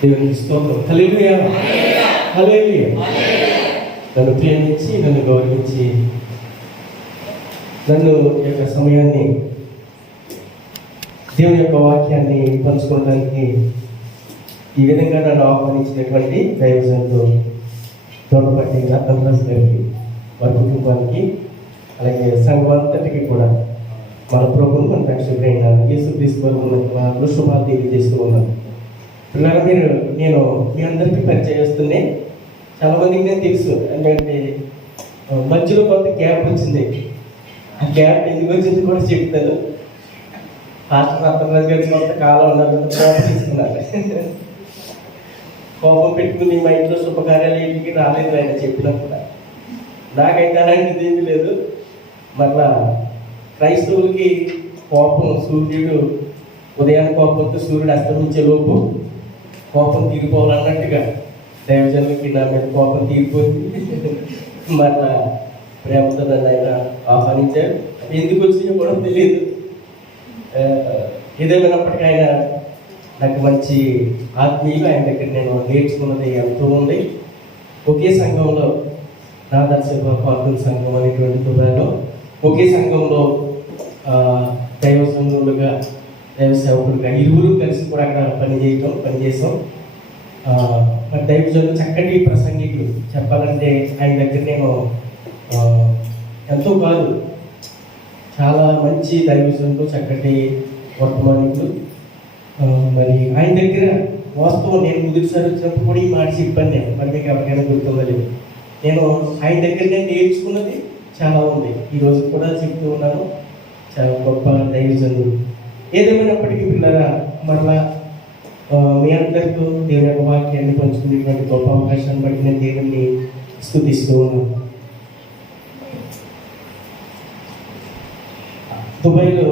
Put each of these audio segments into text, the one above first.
దేవునికి స్తోత్రం. హల్లెలూయా హల్లెలూయా. నన్ను ప్రేమించి నన్ను గౌరవించి నన్ను యొక్క సమయాన్ని దేవుని యొక్క వాక్యాన్ని పంచుకోవడానికి ఈ విధంగా నన్ను ఆహ్వానించినటువంటి దైవజనులు తోటపట్టి రత్నరాజు గారికి, వారి కుటుంబానికి, అలాగే సంఘం అంతటికి కూడా మన ప్రభువును మన రక్షకుడైన యేసుక్రీస్తు వారు శుభాలు తెలియజేస్తూ ఉన్నాను. పిల్లలు నేను మీ అందరికీ పరిచయం చేస్తూనే చాలామందికి నేను తెలుసు. ఎందుకంటే మధ్యలో కొంత గ్యాప్ వచ్చింది. ఆ గ్యాప్ ఎందుకు వచ్చింది కూడా చెప్తాను. హాస్టల్ రత్నరాజు గారి కొంత కాలం ఉన్నారు, కోపం తీసుకున్నారు. కోపం పెట్టుకుని మా ఇంట్లో శుభకార్యాలు ఇంటికి రాలేదు ఆయన చెప్పినప్పుడు. నాకైతే అలాంటిది ఏమీ లేదు. మళ్ళా క్రైస్తవులకి కోపం, సూర్యుడు ఉదయాన్ని కోపంతో సూర్యుడు అస్తమించే లోపు కోపం తీరిపోవాలన్నట్టుగా దైవజనులకి నా మీద కోపం తీరిపోయింది. మళ్ళా ప్రేమతో నన్ను ఆయన ఆహ్వానించారు. ఎందుకు వచ్చినా కూడా తెలియదు. ఏదేమైనప్పటికీ ఆయన నాకు మంచి ఆత్మీయులు. ఆయన దగ్గర నేను నేర్చుకున్నది ఎంతో ఉంది. ఒకే సంఘంలో నాదర్శక పాల్గొన సంఘం అనేటువంటి దుబాయ్లో ఒకే సంఘంలో దైవ సంఘులుగా, దైవ సేవకులుగా ఇరువురు కలిసి కూడా అక్కడ పనిచేసాం. మరి దైవజనులు చక్కటి ప్రసంగికులు. చెప్పాలంటే ఆయన దగ్గర నేను ఎంతో కాదు, చాలా మంచి దైవజనులు, చక్కటి వర్తమానికులు. మరి ఆయన దగ్గర వాస్తవం నేను మొదటిసారి వచ్చినప్పుడు కూడా ఈ మాట చెప్పాను. నేను మరి మీకు ఎవరికైనా గుర్తుందని నేను ఆయన దగ్గర నేను నేర్చుకున్నది చాలా ఉంది. ఈరోజు కూడా చెప్తూ ఉన్నాను. చాలా గొప్ప దైవజనులు. ఏదేమైనప్పటికీ పిల్లరా, మరలా మీ అందరితో దేవుని యొక్క వాక్యాన్ని పంచుకునేటువంటి గొప్ప అవకాశాన్ని బట్టి నేను దేవుణ్ణి స్తుతిస్తూ ఉన్నాను. దుబాయ్లో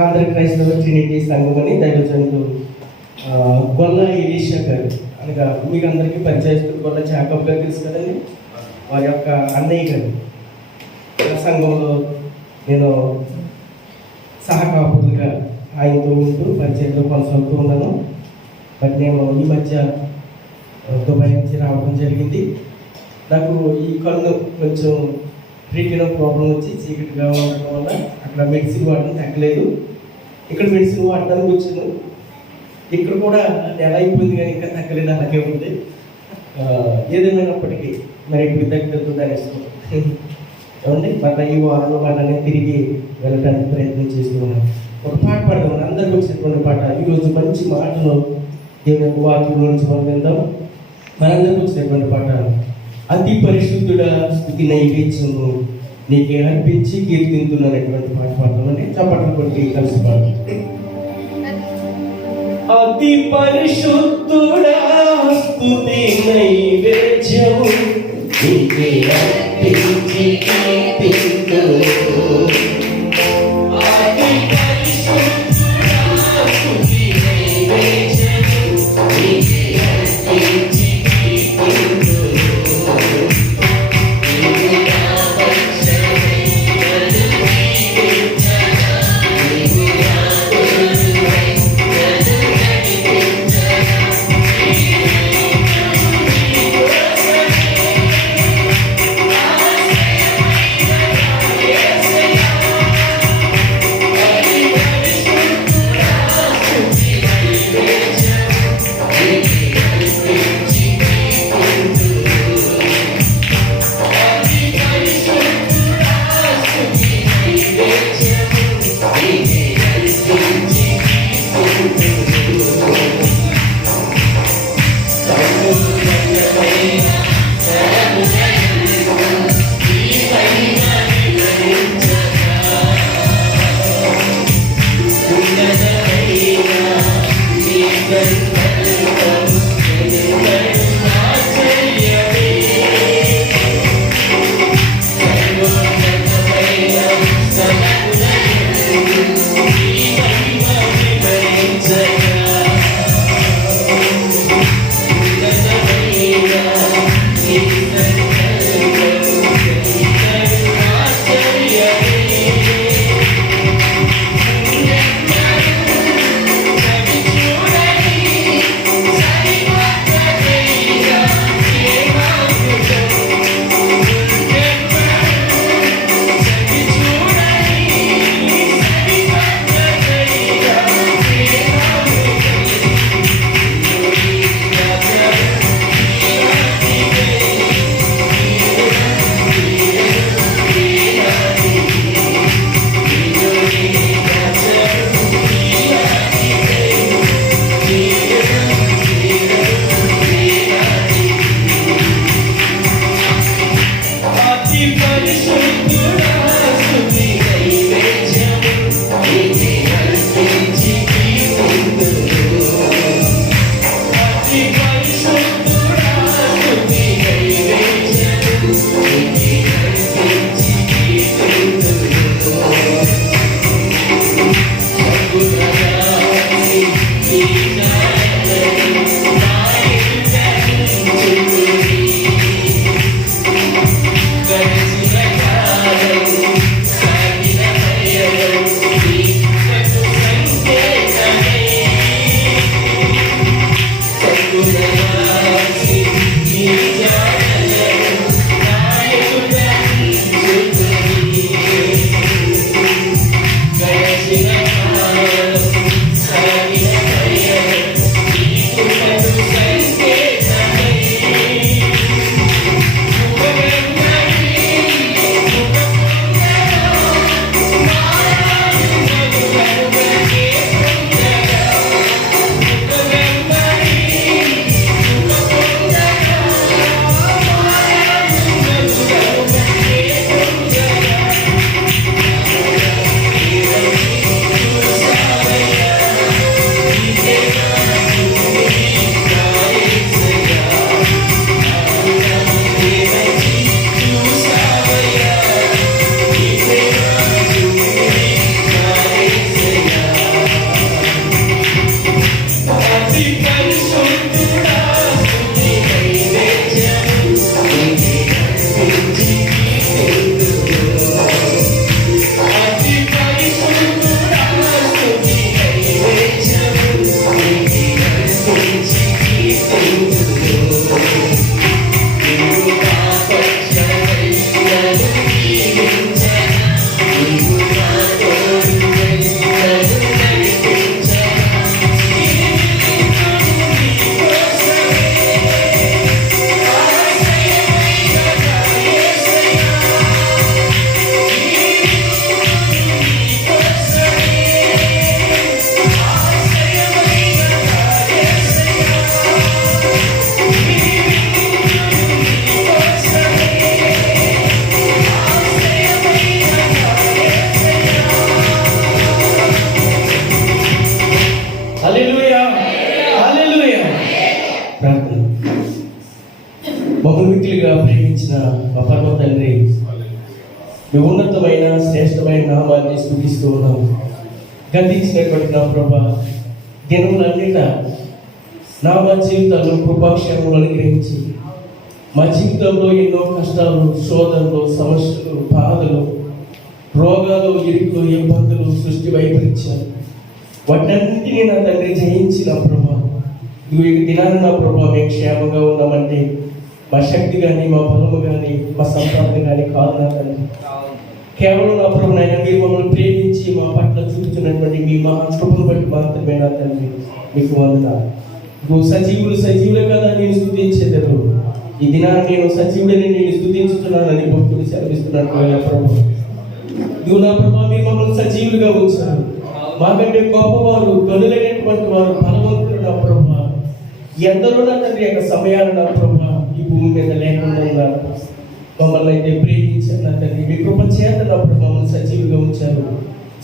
ఆంధ్ర క్రైస్తవ ట్రినిటీ సంఘం అని దైవజనులు గొల్ల ఎలీషా గారు, అనగా మీకు అందరికీ పరిచయస్తులు గొల్ల జాకబ్ గారు తెలుసు కదండి, వారి యొక్క అన్నయ్య గారు. సంఘంలో నేను సహకాపులుగా ఆయనతో ఉంటూ పరిచయంలో కొనసాగుతూ ఉన్నాను. బట్ నేను ఈ మధ్య దుబాయ్ నుంచి రావడం జరిగింది. నాకు ఈ కన్ను కొంచెం ట్రీట్మెంట్ ప్రాబ్లం వచ్చి చీకటిగా ఉండడం వల్ల అక్కడ మెడిసిన్ వాడడం తగ్గలేదు. ఇక్కడ మెడిసిన్ వాడడానికి వచ్చాను. ఇక్కడ కూడా నెల అయిపోయింది కానీ ఇంకా తగ్గలేదు, అలాగే ఉంది. ఏదేమైనప్పటికీ మరి కృతజ్ఞతతో దాని ఏమండి మళ్ళీ ఈ వారంలో వాళ్ళని తిరిగి వెళ్ళడానికి ప్రయత్నం చేస్తున్నాను. ఒక పాట పాడదాం, అందరికి వచ్చినటువంటి పాట. ఈరోజు మంచి మాటలు దేవుని యొక్క వాక్యం నుంచి మనం విందాం. మనందరికి వచ్చినటువంటి పాట, అతి పరిశుద్ధుడా స్తుతి నైవేద్యము నీకే అర్పించి కీర్తింతున్నటువంటి పాట పాడదామండి. చప్పట్లు కొట్టి కలిసి పాడు. అతి పరిశుద్ధుడా స్తుతి నైవేద్యము నీకే అర్పించి కీర్తింతును. హల్లెలూయా, హల్లెలూయా. ప్రార్థన. బహుమిక్కులుగా ప్రేమించిన మా పరమ తండ్రి, మీ ఉన్నతమైన శ్రేష్టమైన నామాన్ని స్తుతిస్తూ ఉన్నాం. గతించినటువంటి నా ప్రభా, దినములన్నిట నా జీవితాల్లో కృపాక్షేమములు అనుగ్రహించి మా జీవితంలో ఎన్నో కష్టాలు, శోధనలు, సమస్యలు, బాధలు, రోగాలు, ఇరుకులు, ఇబ్బందులు, సృష్టి వైపరీత్యాలు వాటన్నిటినీ నా తండ్రి జయించిన ప్రభా, ఈ దినాన్ని నా ప్రభా మేము క్షేమంగా ఉన్నామంటే మా శక్తి కానీ, మా బలము కానీ, మా సంపాదన కానీ కాదు నా తండ్రి. కేవలం నా ప్రభు నాయన మీరు మమ్మల్ని ప్రేమించి మా పట్ల చూపుతున్నటువంటి మీ మహాకృపను బట్టి మాత్రమే నా తండ్రి మీకు వందనాలు. నువ్వు సజీవులు కదా నేను స్తుతించేదరు. ఈ దినాన్ని నేను సజీవుడిని నేను స్తుతించుతున్నానని భక్తులు సెలవిస్తున్నాను ప్రభు. నువ్వు నా ప్రభు మీరు మమ్మల్ని సజీవులుగా ఉంచారు. మాకంటే గొప్పవారు, గనులైనటువంటి వారు, బలవంతులు నా ప్రభు ఎందరో నా తండ్రి యొక్క సమయాలు నా ప్రభు ఈ భూమి మీద లేకుండా ఉన్నారు. మమ్మల్ని అయితే ప్రేమించారు నా తండ్రి. మీ కృప చేత నా ప్రభు మమ్మల్ని సజీవులుగా ఉంచారు.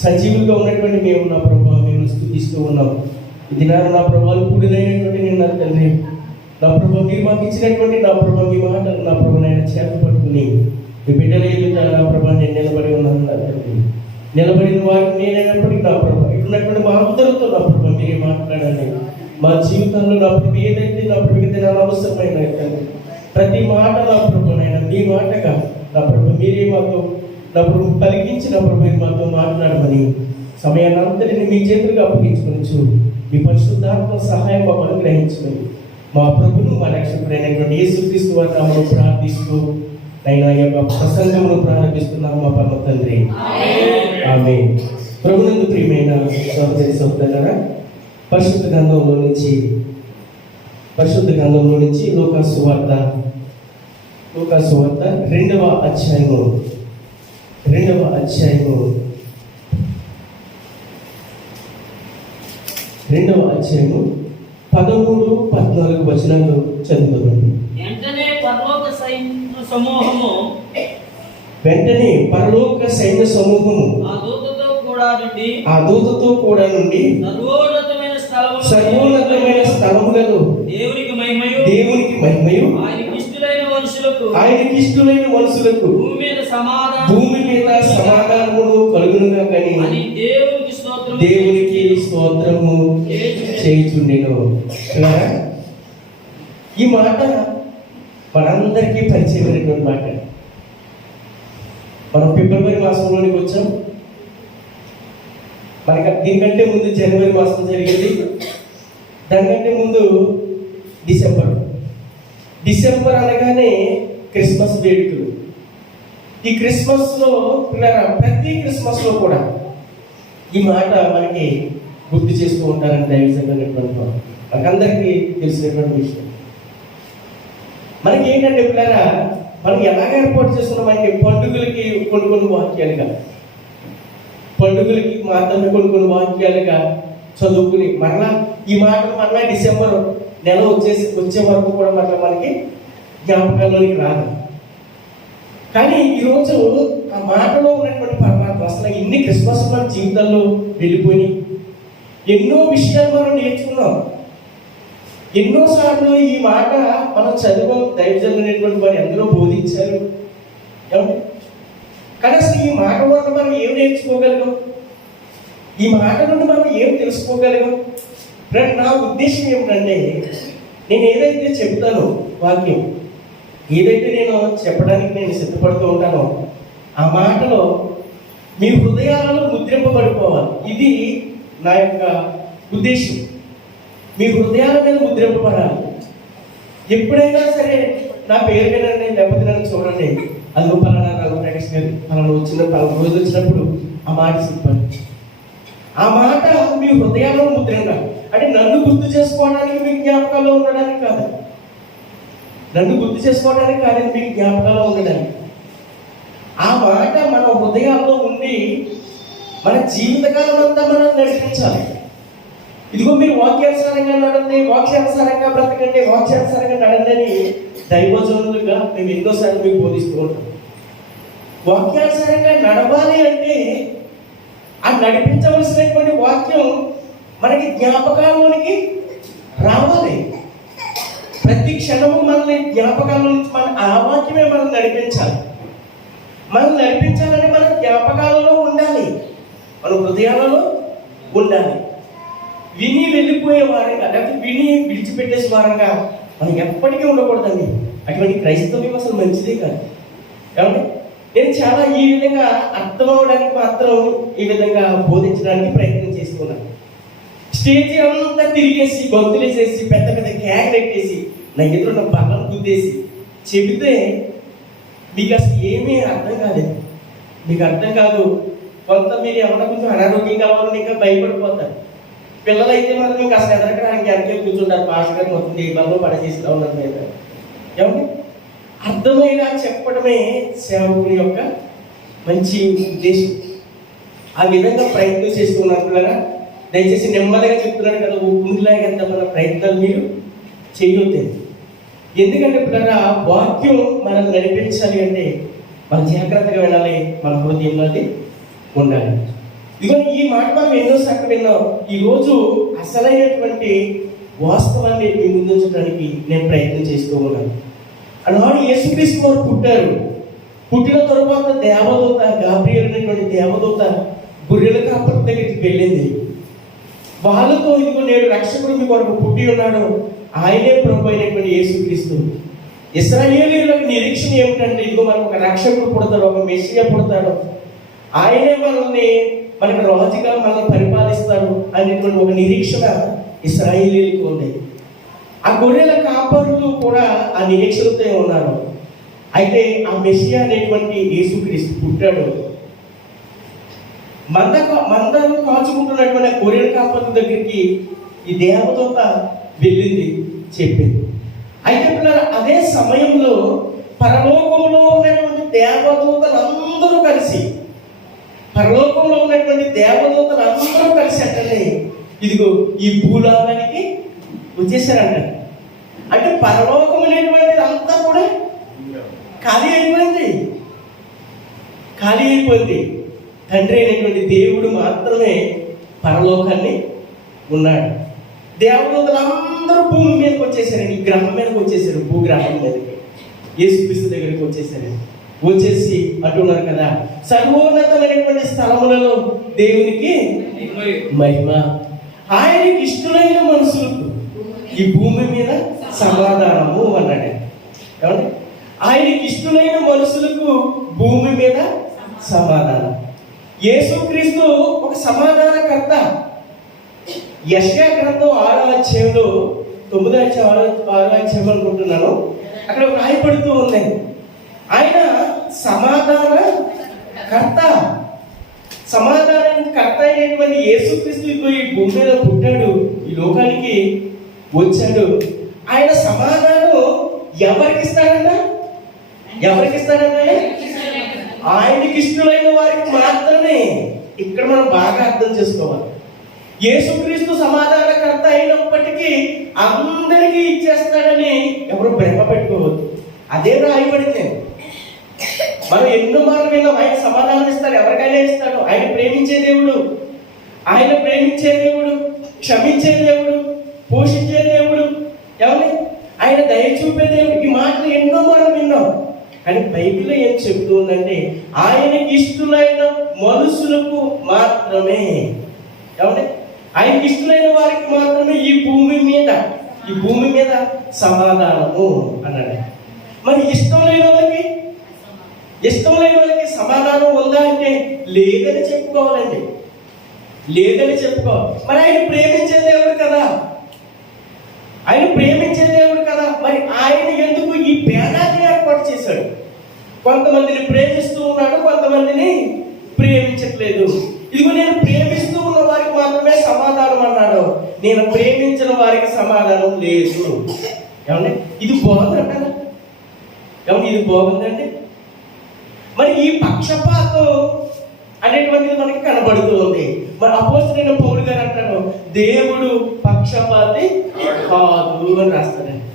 సజీవులుగా ఉన్నటువంటి మేము నా ప్రభు మేము స్తుతిస్తూ ఉన్నాం. ఇది నా ప్రభావాలు కూడినైనటువంటి నేను నా తండ్రి నా ప్రభు మీరు మాకు ఇచ్చినటువంటి నా ప్రభు మీ మాటలు నా ప్రభు నేను చేత పట్టుకుని మీ బిడ్డల ఎదుట నా ప్రభు నేను నిలబడి ఉన్నాను నా తండ్రి. నిలబడిన వారికి నేనైనప్పటికీ నా ప్రభు ఇప్పుడున్నటువంటి మా అందరితో నా ప్రభు మీరే మాట్లాడాలి. మా జీవితంలో నా ప్రభు ఏదైతే నా ప్రభుకి అవసరమైన తండ్రి ప్రతి మాట నా ప్రభు నైనా మీ మాటగా నా ప్రభు మీరే మాతో నా ప్రభు కలిగించి నా ప్రభు మీరు మాతో మాట్లాడమని సమయాన్ని అంతటిని మీ చేతులుగా అప్పగించుకోవచ్చు. మీ పరిశుద్ధాత్మ సహాయం మాకు అనుగ్రహించమని మా ప్రభును మా రక్షకుడైనటువంటి యేసుక్రీస్తు వారి నామములో ప్రార్థిస్తూ అయినా ఈ యొక్క ప్రసంగమును ప్రారంభిస్తున్నాము మా పరమ తండ్రి. ఆమేన్. ప్రభునందు ప్రియమైన సహోదరి సహోదరులారా, పరిశుద్ధ గ్రంథంలో నుంచి లూకాసు వార్త 2వ అధ్యాయము 13-14 వచనాలు చదువుతున్నాను. వెంటనే పరలోక సైన్య సమూహము ఆ దూతతో కూడా నుండి సర్వోన్నతమైన స్థలములలో దేవునికి మహిమయు ఆయనకి ఇష్టలైన మనుషులకు భూమి మీద సమాధానమును కలుగునుగా కానీ దేవునికి స్తోత్రము చేయుచుండెను. ఈ మాట మనందరికీ పరిచయమైనటువంటి మాట. మనం ఫిబ్రవరి మాసంలోనికి వచ్చాం. మనకి దీనికంటే ముందు జనవరి మాసం జరిగింది. దానికంటే ముందు డిసెంబర్ అనగానే క్రిస్మస్ వేడుకలు. ఈ క్రిస్మస్లో ప్రతి క్రిస్మస్లో కూడా ఈ మాట మనకి గుర్తు చేస్తూ ఉంటారని దైవజనులైనటువంటి మనకందరికీ తెలిసినటువంటి విషయం. మనకి ఏంటంటే పిల్లరా, మనం ఎలాగ ఏర్పాటు చేసుకున్నామంటే పండుగలకి కొన్ని వాక్యాలుగా, పండుగలకి మాత్రమే కొన్ని వాక్యాలుగా చదువుకుని మరలా ఈ మాటలు మరలా డిసెంబర్ నెల వచ్చే వరకు కూడా మరలా మనకి జ్ఞాపకాల్లోనికి రాదు. కానీ ఈరోజు ఆ మాటలో ఉన్నటువంటి పరమాత్మ అసలు ఇన్ని క్రిస్మస్ మన జీవితాల్లో వెళ్ళిపోయి ఎన్నో విషయాలు మనం నేర్చుకున్నాం. ఎన్నోసార్లు ఈ మాట మనం చదువు దైవజనులైనటువంటి వారు ఎందరో బోధించారు. కానీ అసలు ఈ మాట వల్ల మనం ఏం నేర్చుకోగలిగాం? ఈ మాట నుండి మనం ఏం తెలుసుకోగలిగాం? నా ఉద్దేశం ఏమిటంటే, నేను ఏదైతే చెప్తానో వాక్యం, ఏదైతే నేను చెప్పడానికి నేను సిద్ధపడుతూ ఉంటానో ఆ మాటలో మీ హృదయాలలో ముద్రింపబడిపోవాలి. ఇది నా యొక్క ఉద్దేశం. మీ హృదయాల మీద ముద్రింపబడాలి. ఎప్పుడైనా సరే నా పేరు వినండి, లేకపోతే నన్ను చూడండి, అది పలానా రఘుప్రకాష్ గారు పలానా రోజు వచ్చినప్పుడు ఆ మాట చెప్పాలి. ఆ మాట మీ హృదయాల్లో ముద్రంగా, అంటే నన్ను గుర్తు చేసుకోవడానికి మీ జ్ఞాపకాల్లో ఉండడానికి కాదు, నన్ను గుర్తు చేసుకోవడానికి కాదని మీ జ్ఞాపకాల్లో ఉండడానికి. ఆ మాట మన హృదయాల్లో ఉండి మన జీవితకాలం అంతా మనం నడిపించాలి. ఇదిగో మీరు వాక్యానుసారంగా నడండి, వాక్యానుసారంగా బ్రతకండి, వాక్యానుసారంగా నడండి అని దైవజనులుగా మేము ఎన్నోసార్లు మీకు బోధిస్తూ ఉంటాం. వాక్యానుసారంగా నడవాలి అంటే ఆ నడిపించవలసినటువంటి వాక్యం మనకి జ్ఞాపకాల్లోనికి రావాలి. ప్రతి క్షణము మనల్ని జ్ఞాపకాల నుంచి ఆ వాక్యమే మనం నడిపించాలి. మనం నడిపించాలని మన జ్ఞాపకాలలో ఉండాలి, మన హృదయాలలో ఉండాలి. విని వెళ్ళిపోయే వారంగా, లేకపోతే విని విడిచిపెట్టేసే వారంగా మనం ఎప్పటికీ ఉండకూడదండి. అటువంటి క్రైస్తవ్యం అసలు మంచిదే కాదు. కాబట్టి నేను చాలా ఈ విధంగా అర్థం అవడానికి మాత్రం ఈ విధంగా బోధించడానికి ప్రయత్నం చేస్తున్నాను. స్టేజ్ అంతా తిరిగేసి, గొంతులేసేసి, పెద్ద పెద్ద కేకలు పెట్టేసి, నా ఎదురున్న బలం గుద్దేసి చెబితే మీకు అసలు ఏమీ అర్థం కాలేదు. మీకు అర్థం కాదు. కొంత మీరు ఏమన్నా కొంచెం అనారోగ్యంగా కావాలని ఇంకా భయపడిపోతారు. పిల్లలైతే మాత్రం ఇంకా అసలు ఎదరకడానికి వెనకే కూర్చుంటారు. పాస్టర్ గారు మొత్తం దీపాల్లో పడచేస్తూ ఉన్నారు మీద. ఏమండి, అర్థమయ్యేలా చెప్పడమే సేవకుని యొక్క మంచి ఉద్దేశం. ఆ విధంగా ప్రయత్నం చేస్తున్నారు పిల్లగా. దయచేసి నెమ్మదిగా చెప్తున్నాడు కదా, ఊపిరిలాగా మన ప్రయత్నాలు మీరు చేయొద్దు. ఎందుకంటే పిల్లగా వాక్యం మనం నడిపించాలి అంటే మనం జాగ్రత్తగా వినాలి, మన హృదయంలో అది ఉండాలి. ఇదిగో ఈ మాట మనం ఎన్నోసార్లు విన్నాం. ఈరోజు అసలైనటువంటి వాస్తవాన్ని మీ ముందుంచడానికి నేను ప్రయత్నం చేస్తూ ఉన్నాను. ఆనాడు యేసుక్రీస్తు వారు పుట్టారు. పుట్టిన తరువాత దేవదూత గాబ్రియల్ అనేటువంటి దేవదూత గొర్రెల కాపరి దగ్గరికి వెళ్ళింది. వాళ్ళతో ఇదిగో నేడు రక్షకుడు మీ కొరకు పుట్టి ఉన్నాడు, ఆయనే ప్రభు అయినటువంటి యేసుక్రీస్తు. ఇశ్రాయేలీయులకు నిరీక్షణ ఏమిటంటే ఇదిగో మనకు ఒక రక్షకుడు పుడతాడు, ఒక మెస్సియా పుడతాడు, ఆయనే మనకి రాజుగా మనల్ని పరిపాలిస్తాడు అనేటువంటి ఒక నిరీక్షణ ఇశ్రాయేలీయులకు ఉంది. ఆ గొర్రెల కాపరులు కూడా ఆ నిరీక్షణతో ఉన్నారు. అయితే ఆ మెస్సియా అనేటువంటి యేసుక్రీస్తు పుట్టాడు. మందను కాచుకుంటున్నటువంటి గొర్రెల కాపరుల దగ్గరికి ఈ దేవదూత వెళ్ళింది, చెప్పింది. అయితే పిల్లలు అదే సమయంలో పరలోకంలో ఉన్నటువంటి దేవదూతలందరూ కలిసి అంటే ఇదిగో ఈ భూలోకానికి వచ్చేసారంట. అంటే పరలోకం అనేటువంటిది అంతా కూడా ఖాళీ అయిపోయింది. తండ్రి అయినటువంటి దేవుడు మాత్రమే పరలోకాన్ని ఉన్నాడు. దేవదూతలందరూ భూమి మీదకి వచ్చేసారండి, ఈ గ్రహం మీదకి వచ్చేసారు, భూగ్రహం మీదకి యేసుక్రీస్తు దగ్గరికి వచ్చేసారండి. వచ్చేసి అంటున్నారు కదా, సర్వోన్నతమైనటువంటి స్థలములలో దేవునికి మహిమ, ఆయనకి ఇష్టమైన మనుషులకు ఈ భూమి మీద సమాధానము అన్నాడు. ఏమండి, ఆయనకి ఇష్టమైన మనుషులకు భూమి మీద సమాధానం. యేసుక్రీస్తు ఒక సమాధానకర్త. యెషయా గ్రంథం 6వ అధ్యాయంలో 9వ అధ్యాయం అనుకుంటున్నాను, అక్కడ రాయబడుతూ ఉంది, ఆయన సమాధాన కర్త అయినటువంటి యేసుక్రీస్తు ఈ భూమి మీద పుట్టాడు, ఈ లోకానికి వచ్చాడు. ఆయన సమాధానం ఎవరికి ఇస్తాడంట? ఆయనకి ఇష్టమైన వారికి మాత్రమే. ఇక్కడ మనం బాగా అర్థం చేసుకోవాలి. యేసుక్రీస్తు సమాధానకర్త అయినప్పటికీ అందరికీ ఇచ్చేస్తాడని ఎవరు భ్రమ పెట్టుకోవద్దు. అదే రాయబడితే మనం ఎన్నో మార్లు విన్నాం, ఆయన సమాధానం ఇస్తాడు, ఎవరికైనా ఇస్తాడు. ఆయన ప్రేమించే దేవుడు, క్షమించే దేవుడు, పోషించే దేవుడు, ఆయన దయ చూపే దేవుడు. ఈ మాటలు ఎన్నో మార్లు విన్నాం. కానీ బైబిల్లో ఏం చెప్తుందంటే ఆయనకి ఇష్టమైన మనుషులకు మాత్రమే, ఆయనకి ఇష్టమైన వారికి మాత్రమే ఈ భూమి మీద సమాధానము అన్నాడు. మరి ఇష్టం లేని వాళ్ళకి సమాధానం ఉందా అంటే లేదని చెప్పుకోవాలండి, మరి ఆయన ప్రేమించే దేవుడు కదా, మరి ఆయన ఎందుకు ఈ భేదాన్ని ఏర్పాటు చేశాడు? కొంతమందిని ప్రేమిస్తూ ఉన్నాడు, కొంతమందిని ప్రేమించట్లేదు. ఇదిగో నేను ప్రేమిస్తూ ఉన్న వారికి మాత్రమే సమాధానం అన్నాడు, నేను ప్రేమించిన వారికి సమాధానం లేదు. ఇది బాగుందండి. మరి ఈ పక్షపాతం అనేటువంటిది మనకి కనబడుతూ ఉంది. మరి అపోస్తలుడైన పౌలు గారు అంటాడు, దేవుడు పక్షపాతి కాదు అని రాస్తాడండి.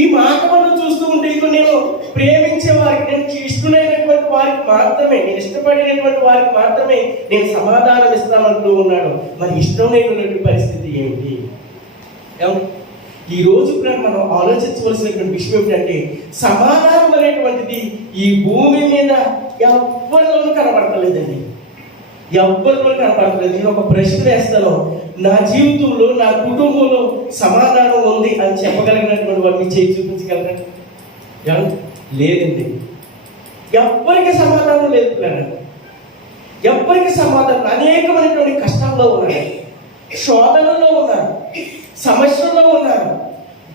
ఈ మాట మనం చూస్తూ ఉంటే ఇదిగో నేను ప్రేమించే వారికి, నేను ఇష్టమైనటువంటి వారికి మాత్రమే, నేను ఇష్టపడినటువంటి వారికి మాత్రమే నేను సమాధానం ఇస్తానంటూ ఉన్నాడు. మరి ఇష్టం లేనటువంటి పరిస్థితి పరిస్థితి ఏంటి? ఈ రోజు మనం ఆలోచించవలసినటువంటి విషయం ఏమిటంటే, సమాధానం అనేటువంటిది ఈ భూమి మీద ఎవ్వరిలోనూ కనబడతలేదండి. ఎవ్వరిలోనూ కనబడతలేదు. నేను ఒక ప్రశ్న వేస్తాను, నా జీవితంలో, నా కుటుంబంలో సమాధానం ఉంది అని చెప్పగలిగినటువంటి వాటిని చేయి చూపించగలరా? లేదండి. ఎవ్వరికి సమాధానం లేదు పిల్లలు. ఎవ్వరికి సమాధానం. అనేకమైనటువంటి కష్టాల్లో ఉన్నారు, శోధనలో ఉన్నారు, సమస్యల్లో ఉన్నారు,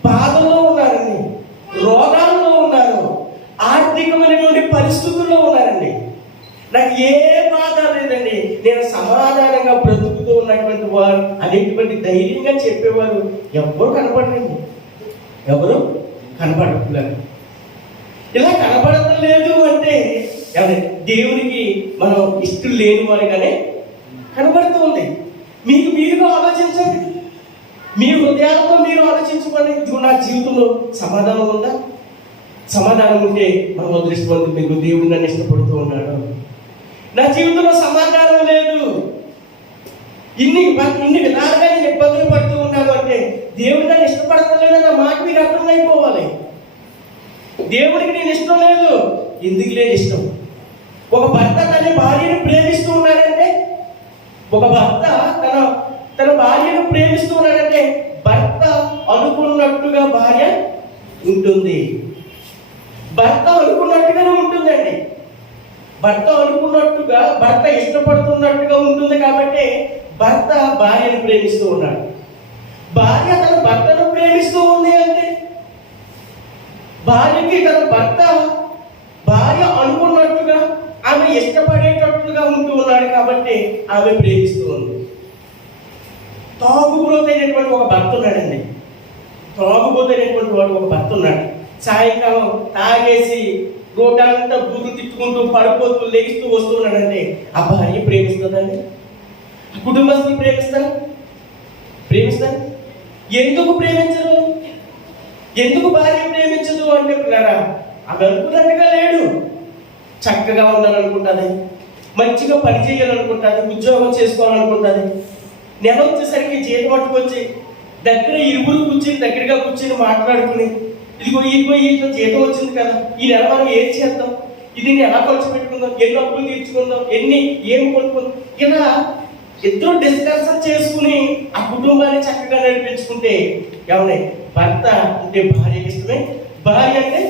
బాధల్లో ఉన్నారండి, రోగాల్లో ఉన్నారు, ఆర్థికమైనటువంటి పరిస్థితుల్లో ఉన్నారండి. నాకు ఏ బాధ లేదండి, నేను సమాధానంగా బ్రతుకుతూ ఉన్నటువంటి వారు అనేటువంటి ధైర్యంగా చెప్పేవారు ఎవరు కనపడరండి. ఎవరు కనపడట్లేదు. ఇలా కనపడటం లేదు అంటే దేవునికి మనం ఇష్టం లేని వారిగానే కనబడుతూ ఉంది. మీకు మీరుగా ఆలోచించండి, మీ హృదయాలతో మీరు ఆలోచించుకోండి. నా జీవితంలో సమాధానం ఉందా? సమాధానం ఉంటే మనం అదృష్టవంతులు. మీకు దేవుడు నన్ను ఇష్టపడుతూ ఉన్నాడు. నా జీవితంలో సమాధానం లేదు, ఇన్ని విధాలుగా నేను ఇబ్బందులు పడుతూ ఉన్నాను అంటే దేవుడు నన్ను ఇష్టపడతలేదన్న మాట మీకు అర్థమైపోవాలి. దేవుడికి నేను ఇష్టం లేదు. ఎందుకు లేదు ఇష్టం? ఒక భర్త తన భార్యను ప్రేమిస్తూ ఉన్నాడంటే, ఒక భర్త తన భార్యను ప్రేమిస్తూ ఉన్నాడంటే భర్త అనుకున్నట్టుగా భార్య ఉంటుంది. భర్త అనుకున్నట్టుగానే ఉంటుందండి. భర్త అనుకున్నట్టుగా, భర్త ఇష్టపడుతున్నట్టుగా ఉంటుంది. కాబట్టి భర్త భార్యను ప్రేమిస్తూ ఉన్నాడు. భార్య తన భర్తను ప్రేమిస్తూ ఉంది అంటే భార్యకి తన భర్త భార్య అనుకున్నట్టుగా, ఆమె ఇష్టపడేటట్లుగా ఉంటూ ఉన్నాడు. కాబట్టి ఆమె ప్రేమిస్తూ ఉంది. తాగుబోతైనటువంటి ఒక భర్త ఉన్నాడండి. తాగుబోతైనటువంటి వాడు ఒక భర్త ఉన్నాడు. సాయంకాలం తాగేసి రోడ్డంతా బూతులు తిట్టుకుంటూ పడిపోతూ లెగిస్తూ వస్తూ ఉన్నాడంటే ఆ భార్య ప్రేమిస్తుందండి? ఆ కుటుంబస్తులు ప్రేమిస్తారు? ఎందుకు ప్రేమించరు? ఎందుకు భార్య ప్రేమించదు అంటే పిల్లరా, ఆమె అనుకున్నట్టుగా లేడు. చక్కగా ఉండాలనుకుంటుంది, మంచిగా పని చేయాలనుకుంటుంది, ఉద్యోగం చేసుకోవాలనుకుంటుంది. నెల వచ్చేసరికి జీతం పట్టుకొచ్చి ఇరువురు దగ్గరగా కూర్చొని మాట్లాడుకుని, ఇదిగో ఇంట్లో జీతం వచ్చింది కదా, ఈ నెల మనం ఏం చేద్దాం, ఇది ఎలా ఖర్చు పెట్టుకుందాం, ఎన్ని అప్పులు తీర్చుకుందాం, ఏం కొనుక్కుందాం, ఇలా ఇద్దరు డిస్కషన్ చేసుకుని ఆ కుటుంబాన్ని చక్కగా నడిపించుకుంటే ఎవరి భర్త అంటే భార్యకి ఇష్టమే, భార్య అంటే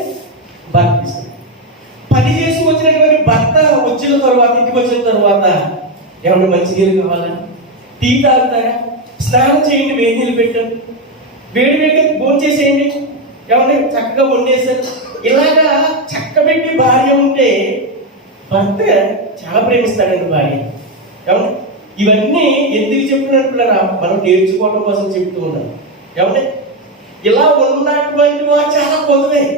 భర్త ఇష్టమే. పని చేసి వచ్చినటువంటి భర్త వచ్చిన తర్వాత, ఇంటికి వచ్చిన తర్వాత ఏమన్నా మంచినీళ్ళు కావాలా, టీ తాగుతారా, స్నానం చేయండి, వేడి నీళ్ళు పెట్టండి, వేడిగా భోజనం చేసేయండి, ఏమన్నా చక్కగా వండేశారు. ఇలాగా చక్కబెట్టి భార్య ఉంటే భర్త చాలా ప్రేమిస్తాడండి భార్య. ఏమన్నా ఇవన్నీ ఎందుకు చెప్తున్నట్టున్నారా? మనం నేర్చుకోవడం కోసం చెప్తూ ఉన్నాం. ఏమంటే ఇలా ఉన్నటువంటి వారు చాలా పొందుతాయి.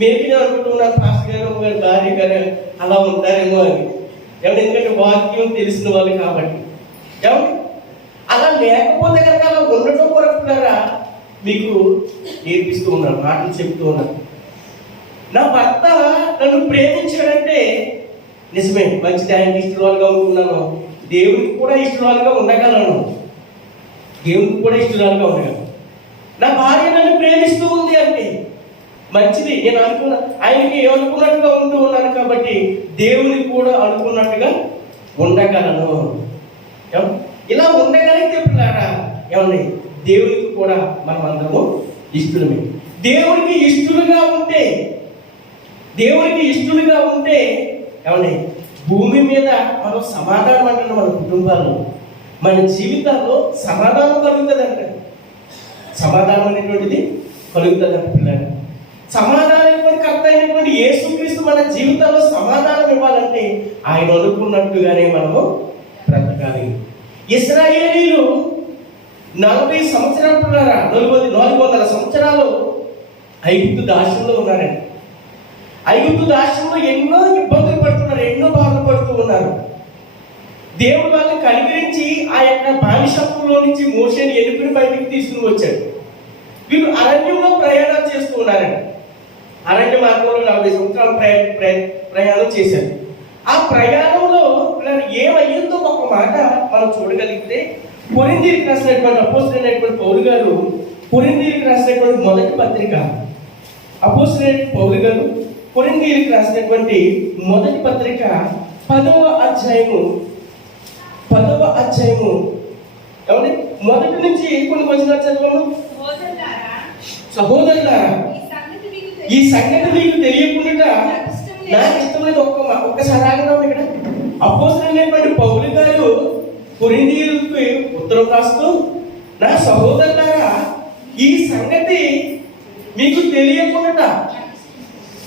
మేబీ నేను అనుకుంటున్నాను పాస్టర్ గారు భార్య గారు అలా ఉంటారేమో అని. ఏమంటే ఎందుకంటే వాక్యం తెలిసిన వాళ్ళు కాబట్టి. ఏమంటే అలా లేకపోతే కనుక అలా ఉండటం కొరకున్నారా మీకు నేర్పిస్తూ ఉన్నాను, మాటలు చెప్తూ ఉన్నాను. నా భర్త నన్ను ప్రేమించాడంటే నిజమే, మంచిది, ఆయనకి ఇష్టవాళ్ళుగా ఉంటున్నాను, దేవునికి కూడా ఇష్టవాళ్ళుగా ఉండగలను, దేవునికి కూడా ఇష్టవాళ్ళుగా ఉండగలను. నా భార్య నన్ను ప్రేమిస్తూ ఉంది అంటే మంచిది, నేను ఆయనకి ఏమనుకున్నట్టుగా ఉంటూ ఉన్నాను కాబట్టి దేవునికి కూడా అనుకున్నట్టుగా ఉండగలను. ఇలా ఉండగలిగితే పిల్లారా ఏమన్నా దేవునికి కూడా మనం అందరము ఇష్టమే. దేవునికి ఇష్టలుగా ఉంటే ఏమన్నా భూమి మీద మనం సమాధానం అంటే మన కుటుంబాల్లో, మన జీవితాల్లో సమాధానం కలుగుతుంది అంటే, సమాధానం అనేటువంటిది కలుగుతుంది అంటే పిల్లలు. సమాధానానికి కర్త అయినటువంటి యేసుక్రీస్తు మన జీవితాల్లో సమాధానం ఇవ్వాలంటే ఆయన అనుకున్నట్టుగానే మనము బ్రతకాలి. ఇశ్రాయేలీలు 40 సంవత్సరాల పిల్లరా, 400 సంవత్సరాలు ఐగుప్తు దాస్యంలో ఉన్నారండి. ఐగుప్తు దాస్యంలో ఎన్నో ఇబ్బందులు పడుతున్నారు, ఎన్నో బాధపడుతూ ఉన్నారు. దేవుడు వాళ్ళని కనికరించి ఆ యొక్క బానిసత్వంలో నుంచి మోషేని ఎన్నుకుని బయటికి తీసుకుని వచ్చాడు. వీళ్ళు అరణ్యంలో ప్రయాణం చేస్తూ ఉన్నారండి. అరణ్య మార్గంలో 40 సంవత్సరాలు ప్రయాణం చేశారు. ఆ ప్రయాణంలో ఏమయ్యిందో ఒక మాట మనం చూడగలిగితే, కొరింథీయులకు రాసినటువంటి అపోస్తలుడైనటువంటి పౌలు గారు కొరింథీయులకు రాసినటువంటి మొదటి పత్రిక, అపోస్తలుడైన పౌలు గారు కొరింథీయులకు రాసినటువంటి మొదటి పత్రిక 10వ అధ్యాయము ఏమండి మొదటి నుంచి కొన్ని వచనాలు చదవము. సహోదరులారా, ఈ సంగతి మీకు తెలియకుండా నాకు ఇష్టం లేదు. ఒక్కసారి ఆగదాం. ఇక్కడ అపోస్తలుడైనటువంటి పౌలు గారు కొరింథీయులకు ఉత్తరం రాస్తూ, నా సహోదరులారా, ఈ సంగతి మీకు తెలియకుండా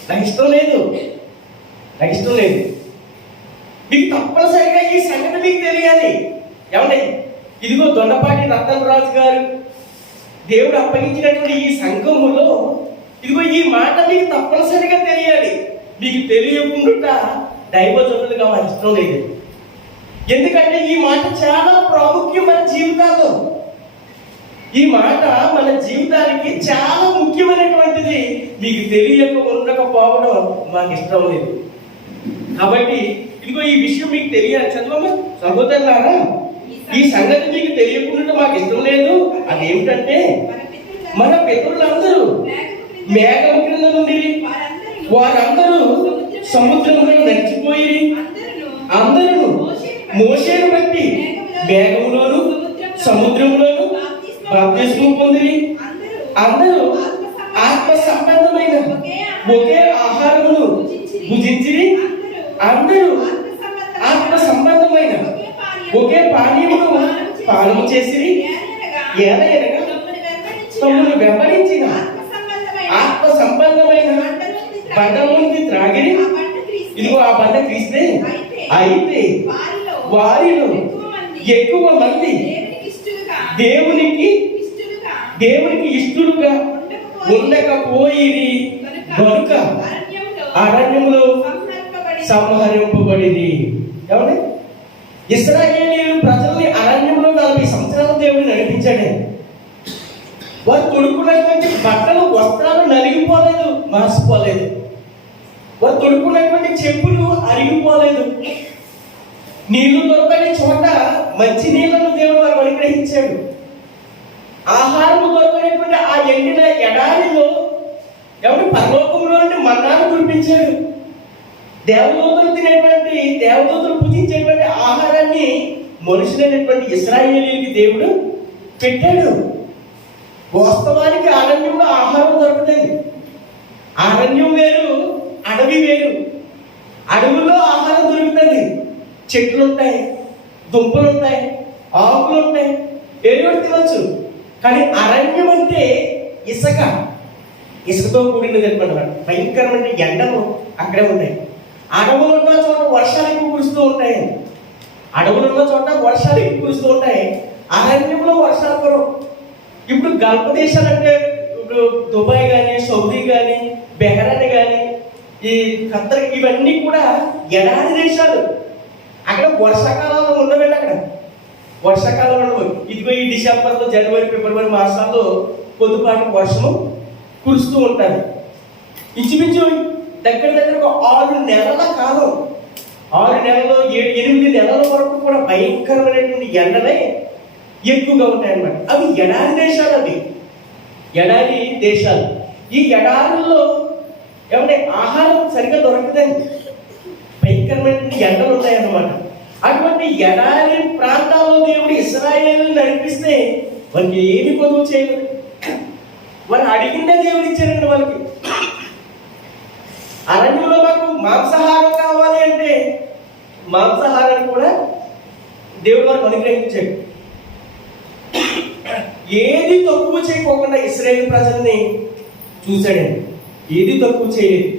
నాకు ఇష్టం లేదు, మీకు తప్పనిసరిగా ఈ సంగతి మీకు తెలియాలి. ఏమండి, ఇదిగో దొండపాటి రతనరాజు గారు దేవుడు అప్పగించినటువంటి ఈ సంఘములో ఇదిగో ఈ మాట మీకు తప్పనిసరిగా తెలియాలి. మీకు తెలియకుండా దైవజనులుగా వారి ఇష్టం లేదు. ఎందుకంటే ఈ మాట చాలా ప్రాముఖ్యం మన జీవితాల్లో. ఈ మాట మన జీవితానికి చాలా ముఖ్యమైనటువంటిది. మీకు తెలియక ఉండకపోవడం మాకు ఇష్టం లేదు. కాబట్టి ఇదిగో ఈ విషయం మీకు తెలియాలి. చదవమ్మా. సహోదరులారా, ఈ సంగతి మీకు తెలియకుండా మాకు ఇష్టం లేదు. అదేమిటంటే మన పితరులందరూ మేఘం క్రింద నుండి వారందరూ సముద్రంలో నడిచిపోయి అందరూ మోషేను బట్టి మేఘంలోను సముద్రంలోను బాప్తిస్మం పొందిరి. అందరూ ఆత్మ సంబంధమైన ఒకే ఆహారమును భుజించిరి. అందరూ ఆత్మ సంబంధమైన ఒకే పానీయమును పానము చేసిరి. ఏలయనగా తమను వెంబడించిన ఆత్మ సంబంధమైన బండలోనికి త్రాగిరి. ఇదిగో ఆ బండ క్రీస్తే. అయితే వారిలో ఎక్కువ మంది దేవునికి ఇష్టలుగా ఉండకపోయిరి కనుక అరణ్యంలో సంహరింపబడిరి. ఏమండి, ఇశ్రాయేలీయులు ప్రజల్ని అరణ్యంలో 40 సంవత్సరాలు దేవుడు నడిపించాడు. వారు తొడుక్కున్నటువంటి బట్టలు వస్త్రాలు నలిగిపోలేదు, మార్చిపోలేదు. వారు తొడుక్కున్నటువంటి చెప్పులు అరిగిపోలేదు. నీళ్లు దొరకని చోట మంచి నీళ్లను దేవుడు వారు అనుగ్రహించాడు. ఆహారము దొరకనటువంటి ఆ ఎండిన ఎడారిలో ఎవరు పరలోకంలో నుండి మన్నాను కురిపించాడు. దేవదూతలు పూజించేటువంటి ఆహారాన్ని మనుషులైనటువంటి ఇశ్రాయేలీయులకి దేవుడు పెట్టాడు. వాస్తవానికి అరణ్యంలో ఆహారం దొరకదండి. అరణ్యం వేరు, అడవి వేరు. అడవుల్లో ఆహారం దొరుకుతుంది. చెట్లు ఉంటాయి, దుంపలు ఉంటాయి, ఆకులు ఉంటాయి, ఏదో తినచ్చు. కానీ అరణ్యం అంటే ఇసుకతో కూడినది అనమాట. భయంకరమైన ఎండలు అక్కడే ఉంటాయి. అడవులు ఉన్న చోట వర్షాలు ఎక్కువ కురుస్తూ ఉంటాయి. అరణ్యంలో వర్షాలు కురవు. ఇప్పుడు గల్ఫ్ దేశాలు అంటే ఇప్పుడు దుబాయ్ కానీ, సౌదీ కానీ, బెహ్రెయిన్ కానీ, ఈ ఖత్తర్, ఇవన్నీ కూడా ఎడారి దేశాలు. అక్కడ వర్షాకాలంలో ఉండవండి. అక్కడ వర్షాకాలంలో ఉండవు. ఇదిగో ఈ డిసెంబర్లో, జనవరి, ఫిబ్రవరి మాసాల్లో కొద్దిపాటి వర్షము కురుస్తూ ఉంటారు. ఇంచుమించు దగ్గర ఒక 6 నెలల కాలం, 6 నెలలు 8 నెలల వరకు కూడా భయంకరమైనటువంటి ఎండలే ఎక్కువగా ఉంటాయన్నమాట. అవి ఎడారి దేశాలు. ఈ ఎడారుల్లో ఏమంటే ఆహారం సరిగ్గా దొరకదండి. భయంకరమైనటువంటి ఎండలు ఉంటాయన్నమాట. అటువంటి ఎడారి ప్రాంతాల్లో దేవుడు ఇశ్రాయేలును నడిపిస్తే వాళ్ళకి ఏమి కొదువు చేయలేదు. వాళ్ళు అడిగిందే దేవుడు ఇచ్చారండి వాళ్ళకి. అరణ్యంలో మాకు మాంసాహారం కావాలి అంటే మాంసాహారాన్ని కూడా దేవుడు వారికి అనుగ్రహించాడు. ఏది తక్కువ చేయకోకుండా ఇశ్రాయేలు ప్రజల్ని చూశాడండి. ఏది తక్కువ చేయలేదు.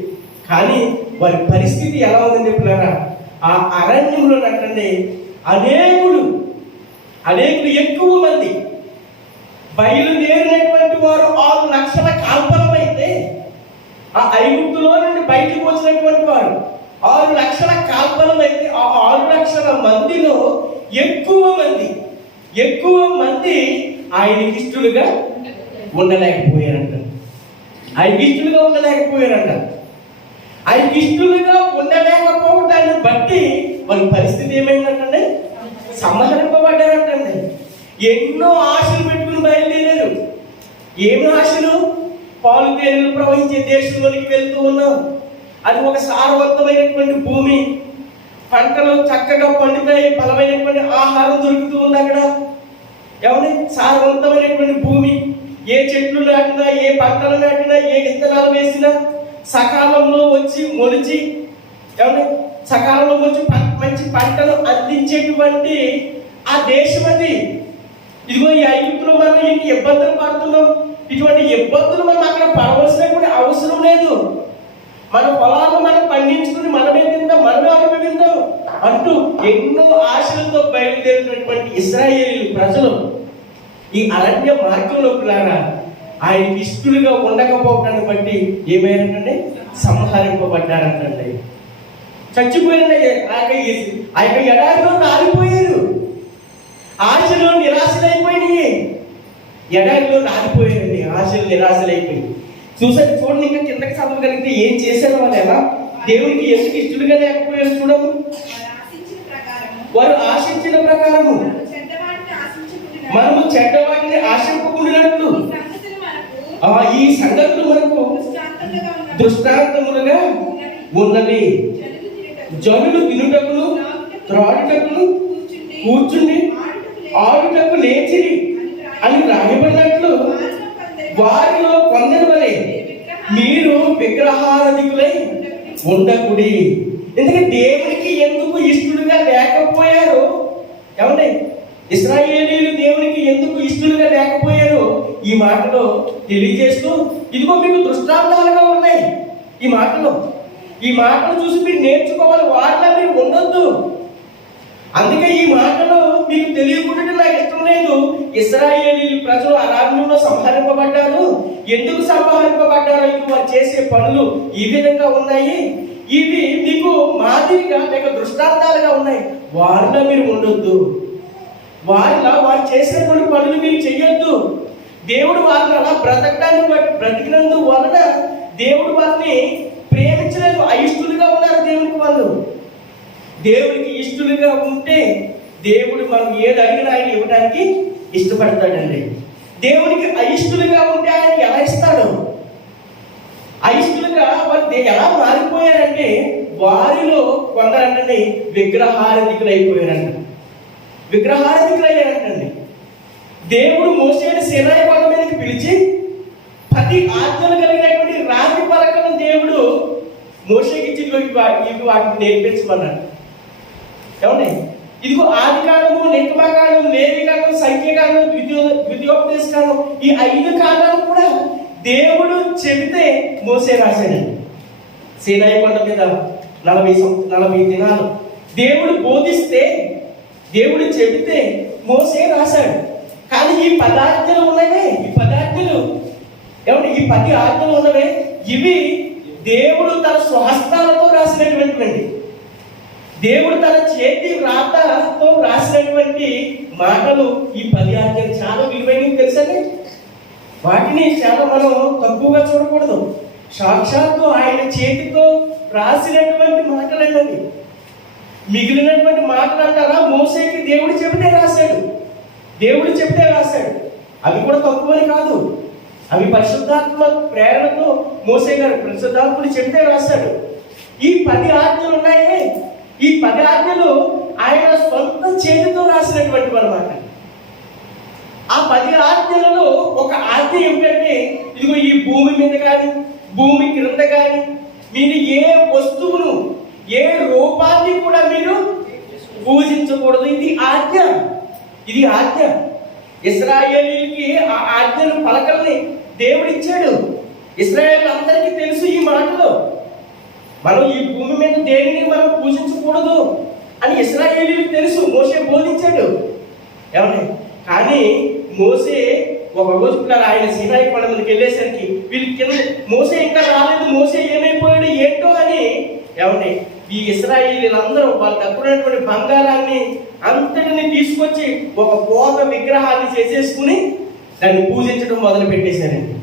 కానీ వారి పరిస్థితి ఎలా ఉందని చెప్పినారా, ఆ అరణ్యంలో నట్టండి అనేకులు ఎక్కువ మంది బయలుదేరినటువంటి వారు 6 లక్షల కాల్పలమైతే, ఆ ఐగుప్తులో నుండి బయటకు వచ్చినటువంటి వారు 6 లక్షల కాల్పలమైతే, ఆ 6 లక్షల మందిలో ఎక్కువ మంది ఆయనకి ఇష్టలుగా ఉండలేకపోయారంట. ఆయనకి ఇష్టలుగా ఉండలేకపోవడాన్ని బట్టి వాళ్ళ పరిస్థితి ఏమైందంటే సంహరింపబడ్డారంటండి. ఎన్నో ఆశలు పెట్టుకుని బయలుదేరారు. ఏమి ఆశలు? పాలు తేనెలు ప్రవహించే దేశంలోనికి వెళ్తూ ఉన్నాం. అది ఒక సారవంతమైనటువంటి భూమి, పంటలు చక్కగా పండుతాయి, బలమైనటువంటి ఆహారం దొరుకుతూ ఉంది అక్కడ. ఏమని? సారవంతమైనటువంటి భూమి. ఏ చెట్లు నాటినా, ఏ పంటలు నాటినా, ఏ విత్తనాలు వేసినా సకాలంలో వచ్చి మొలిచి, ఏమని సకాలంలో వచ్చి మంచి పంటను అందించేటువంటి ఆ దేశం అది. ఇదిగో ఈ ఐగుప్తులో మనం ఎన్ని ఇబ్బందులు పడుతున్నాం. ఇటువంటి ఇబ్బందులు మనం అక్కడ పడవలసినటువంటి అవసరం లేదు. మన పొలాలను మనం పండించుకుని మనమే తిందాం, మనమే అనుభవిందాం అంటూ ఎన్నో ఆశలతో బయలుదేరినటువంటి ఇశ్రాయేలీయుల ప్రజలు ఈ అరణ్య మార్గంలోకి ఆయనకి ఇష్టలుగా ఉండకపోవడాన్ని బట్టి ఏమైనారంటే సంహరింపబడ్డారంటండి. చచ్చిపోయిన ఆ యొక్క ఎడారిలో రాలిపోయారు. ఆశలు నిరాశలైపోయినాయి. ఎడారిలో రాలిపోయారండి. ఆశలు నిరాశలైపోయి చూడండి. ఇంకా కిందకి చదవగలిగితే ఏం చేశారు వాళ్ళు, ఎలా దేవునికి ఎందుకు ఇష్టలుగా లేకపోయారు చూడము. వారు ఆశించిన ప్రకారము మనము చెడ్డవాటిని ఆశింపకుండానట్లు ఈ సంగతులు మనకు దృష్టాంతములుగా ఉన్నవి. జనులు తినుటకును త్రాడుటకును కూర్చుండి ఆడుటకు లేచిరి అని రాయబడినట్లు వారిలో కొందరి వలె మీరు విగ్రహారాధికులై ఉండకుడి. ఎందుకంటే దేవునికి ఎందుకు ఇష్టలుగా లేకపోయారు? ఏమంటే ఇశ్రాయేలీయులు దేవునికి ఎందుకు ఇష్టలుగా లేకపోయారు? ఈ మాటలో తెలియజేస్తూ ఇదిగో మీకు దృష్టాంతాలుగా ఉన్నాయి. ఈ మాటలు చూసి మీరు నేర్చుకోవాలి. వాటిలో మీరు ఉండొద్దు. అందుకే ఈ మాటలు మీకు తెలియకుండా నాకు ఇష్టం లేదు. ఇశ్రాయేలీయుల ప్రజలు అరణ్యంలో సంహరింపబడ్డారు. ఎందుకు సంహరింపబడ్డారో ఇవి వారు చేసే పనులు ఈ విధంగా ఉన్నాయి. ఇవి మీకు మాదిరిగా లేక దృష్టాంతాలుగా ఉన్నాయి. వారిలో మీరు ఉండొద్దు. వారు చేసేటువంటి పనులు మీరు చెయ్యొద్దు. దేవుడు వారిని అలా బ్రతికినందు వలన దేవుడు వారిని ప్రేమించలేదు. అయిష్టులుగా ఉన్నారు దేవునికి. వాళ్ళు దేవుడికి ఇష్టలుగా ఉంటే దేవుడు మనం ఏది అడిగినా ఆయన ఇవ్వడానికి ఇష్టపడతాడండి. దేవునికి అయిష్టులుగా ఉంటే ఆయన ఎలా ఇస్తాడు? అయిష్టులుగా వారు ఎలా మారిపోయారంటే వారిలో కొందరంటే విగ్రహారాధికులైపోయారంట. విగ్రహారాధికులయ్యారంటండి. దేవుడు మోసేని సీనాయి కొండ మీదకి పిలిచి 10 ఆజ్ఞలు కలిగినటువంటి రాతి పలకలను దేవుడు మోషేకి ఇచ్చి వాటిని నేర్పించమన్నాడు. ఏమండి? ఇదిగో ఆది కాండము, నిర్గమకాండము, లేవికాండము, సంఖ్యాకాండము, ద్వితీయోపదేశ కాండము, ఈ 5 కాండాలు కూడా దేవుడు చెబితే మోసే రాశాడు. సీనాయి కొండ మీద 40 దినాలు దేవుడు బోధిస్తే, దేవుడు చెబితే మోసే రాశాడు. కానీ ఈ 10 ఆజ్ఞలు ఉన్నవే, ఈ 10 ఆజ్ఞలు ఉన్నవే, ఇవి దేవుడు తన స్వహస్తాలతో రాసినటువంటి, దేవుడు తన చేతి రాతతో రాసినటువంటి మాటలు. ఈ 10 ఆజ్ఞలు చాలా విలువైనవి తెలుసండి. వాటిని చాలా మనం తక్కువగా చూడకూడదు. సాక్షాత్తు ఆయన చేతితో రాసినటువంటి మాటలండి. మిగిలినటువంటి మాటలు అంటారా, మోసేకి దేవుడు చెబితే రాశాడు. అవి కూడా తక్కువని కాదు. అవి పరిశుద్ధాత్మ ప్రేరణతో మోసే గారు పరిశుద్ధాత్ముడు చెబితే రాశాడు. ఈ 10 ఆజ్ఞలు ఉన్నాయే, ఈ 10 ఆజ్ఞలు ఆయన సొంత చేతితో రాసినటువంటి అన్నమాట. ఆ 10 ఆజ్ఞలలో ఒక ఆజ్ఞ ఏమిటంటే, ఇదిగో ఈ భూమి మీద కానీ భూమి క్రింద కానీ మీరు ఏ వస్తువును, ఏ రూపాన్ని కూడా మీరు పూజించకూడదు. ఇది ఆజ్ఞ. ఇశ్రాయేలీయులకి ఆ ఆజ్ఞను పలకల్ని దేవుడు ఇచ్చాడు. ఇశ్రాయేలు అందరికీ తెలుసు ఈ మాటలు. మనం ఈ భూమి మీద దేనిని మనం పూజించకూడదు అని ఇశ్రాయేలీయులకు తెలుసు. మోసే బోధించాడు. ఏమన్నా? కానీ మోసే ఒక రోజు ఆయన సీనాయి కొండ మీదకి వెళ్ళేసరికి వీళ్ళకి కింద మోసే ఇంకా రాలేదు. మోసే ఏమైపోయాడు ఏంటో అని ఏమండి ఈ ఇశ్రాయేలీలందరూ వాళ్ళ దగ్గర బంగారాన్ని అంతటిని తీసుకొచ్చి ఒక పోత విగ్రహాన్ని చేసేసుకుని దాన్ని పూజించడం మొదలు పెట్టేశారండి.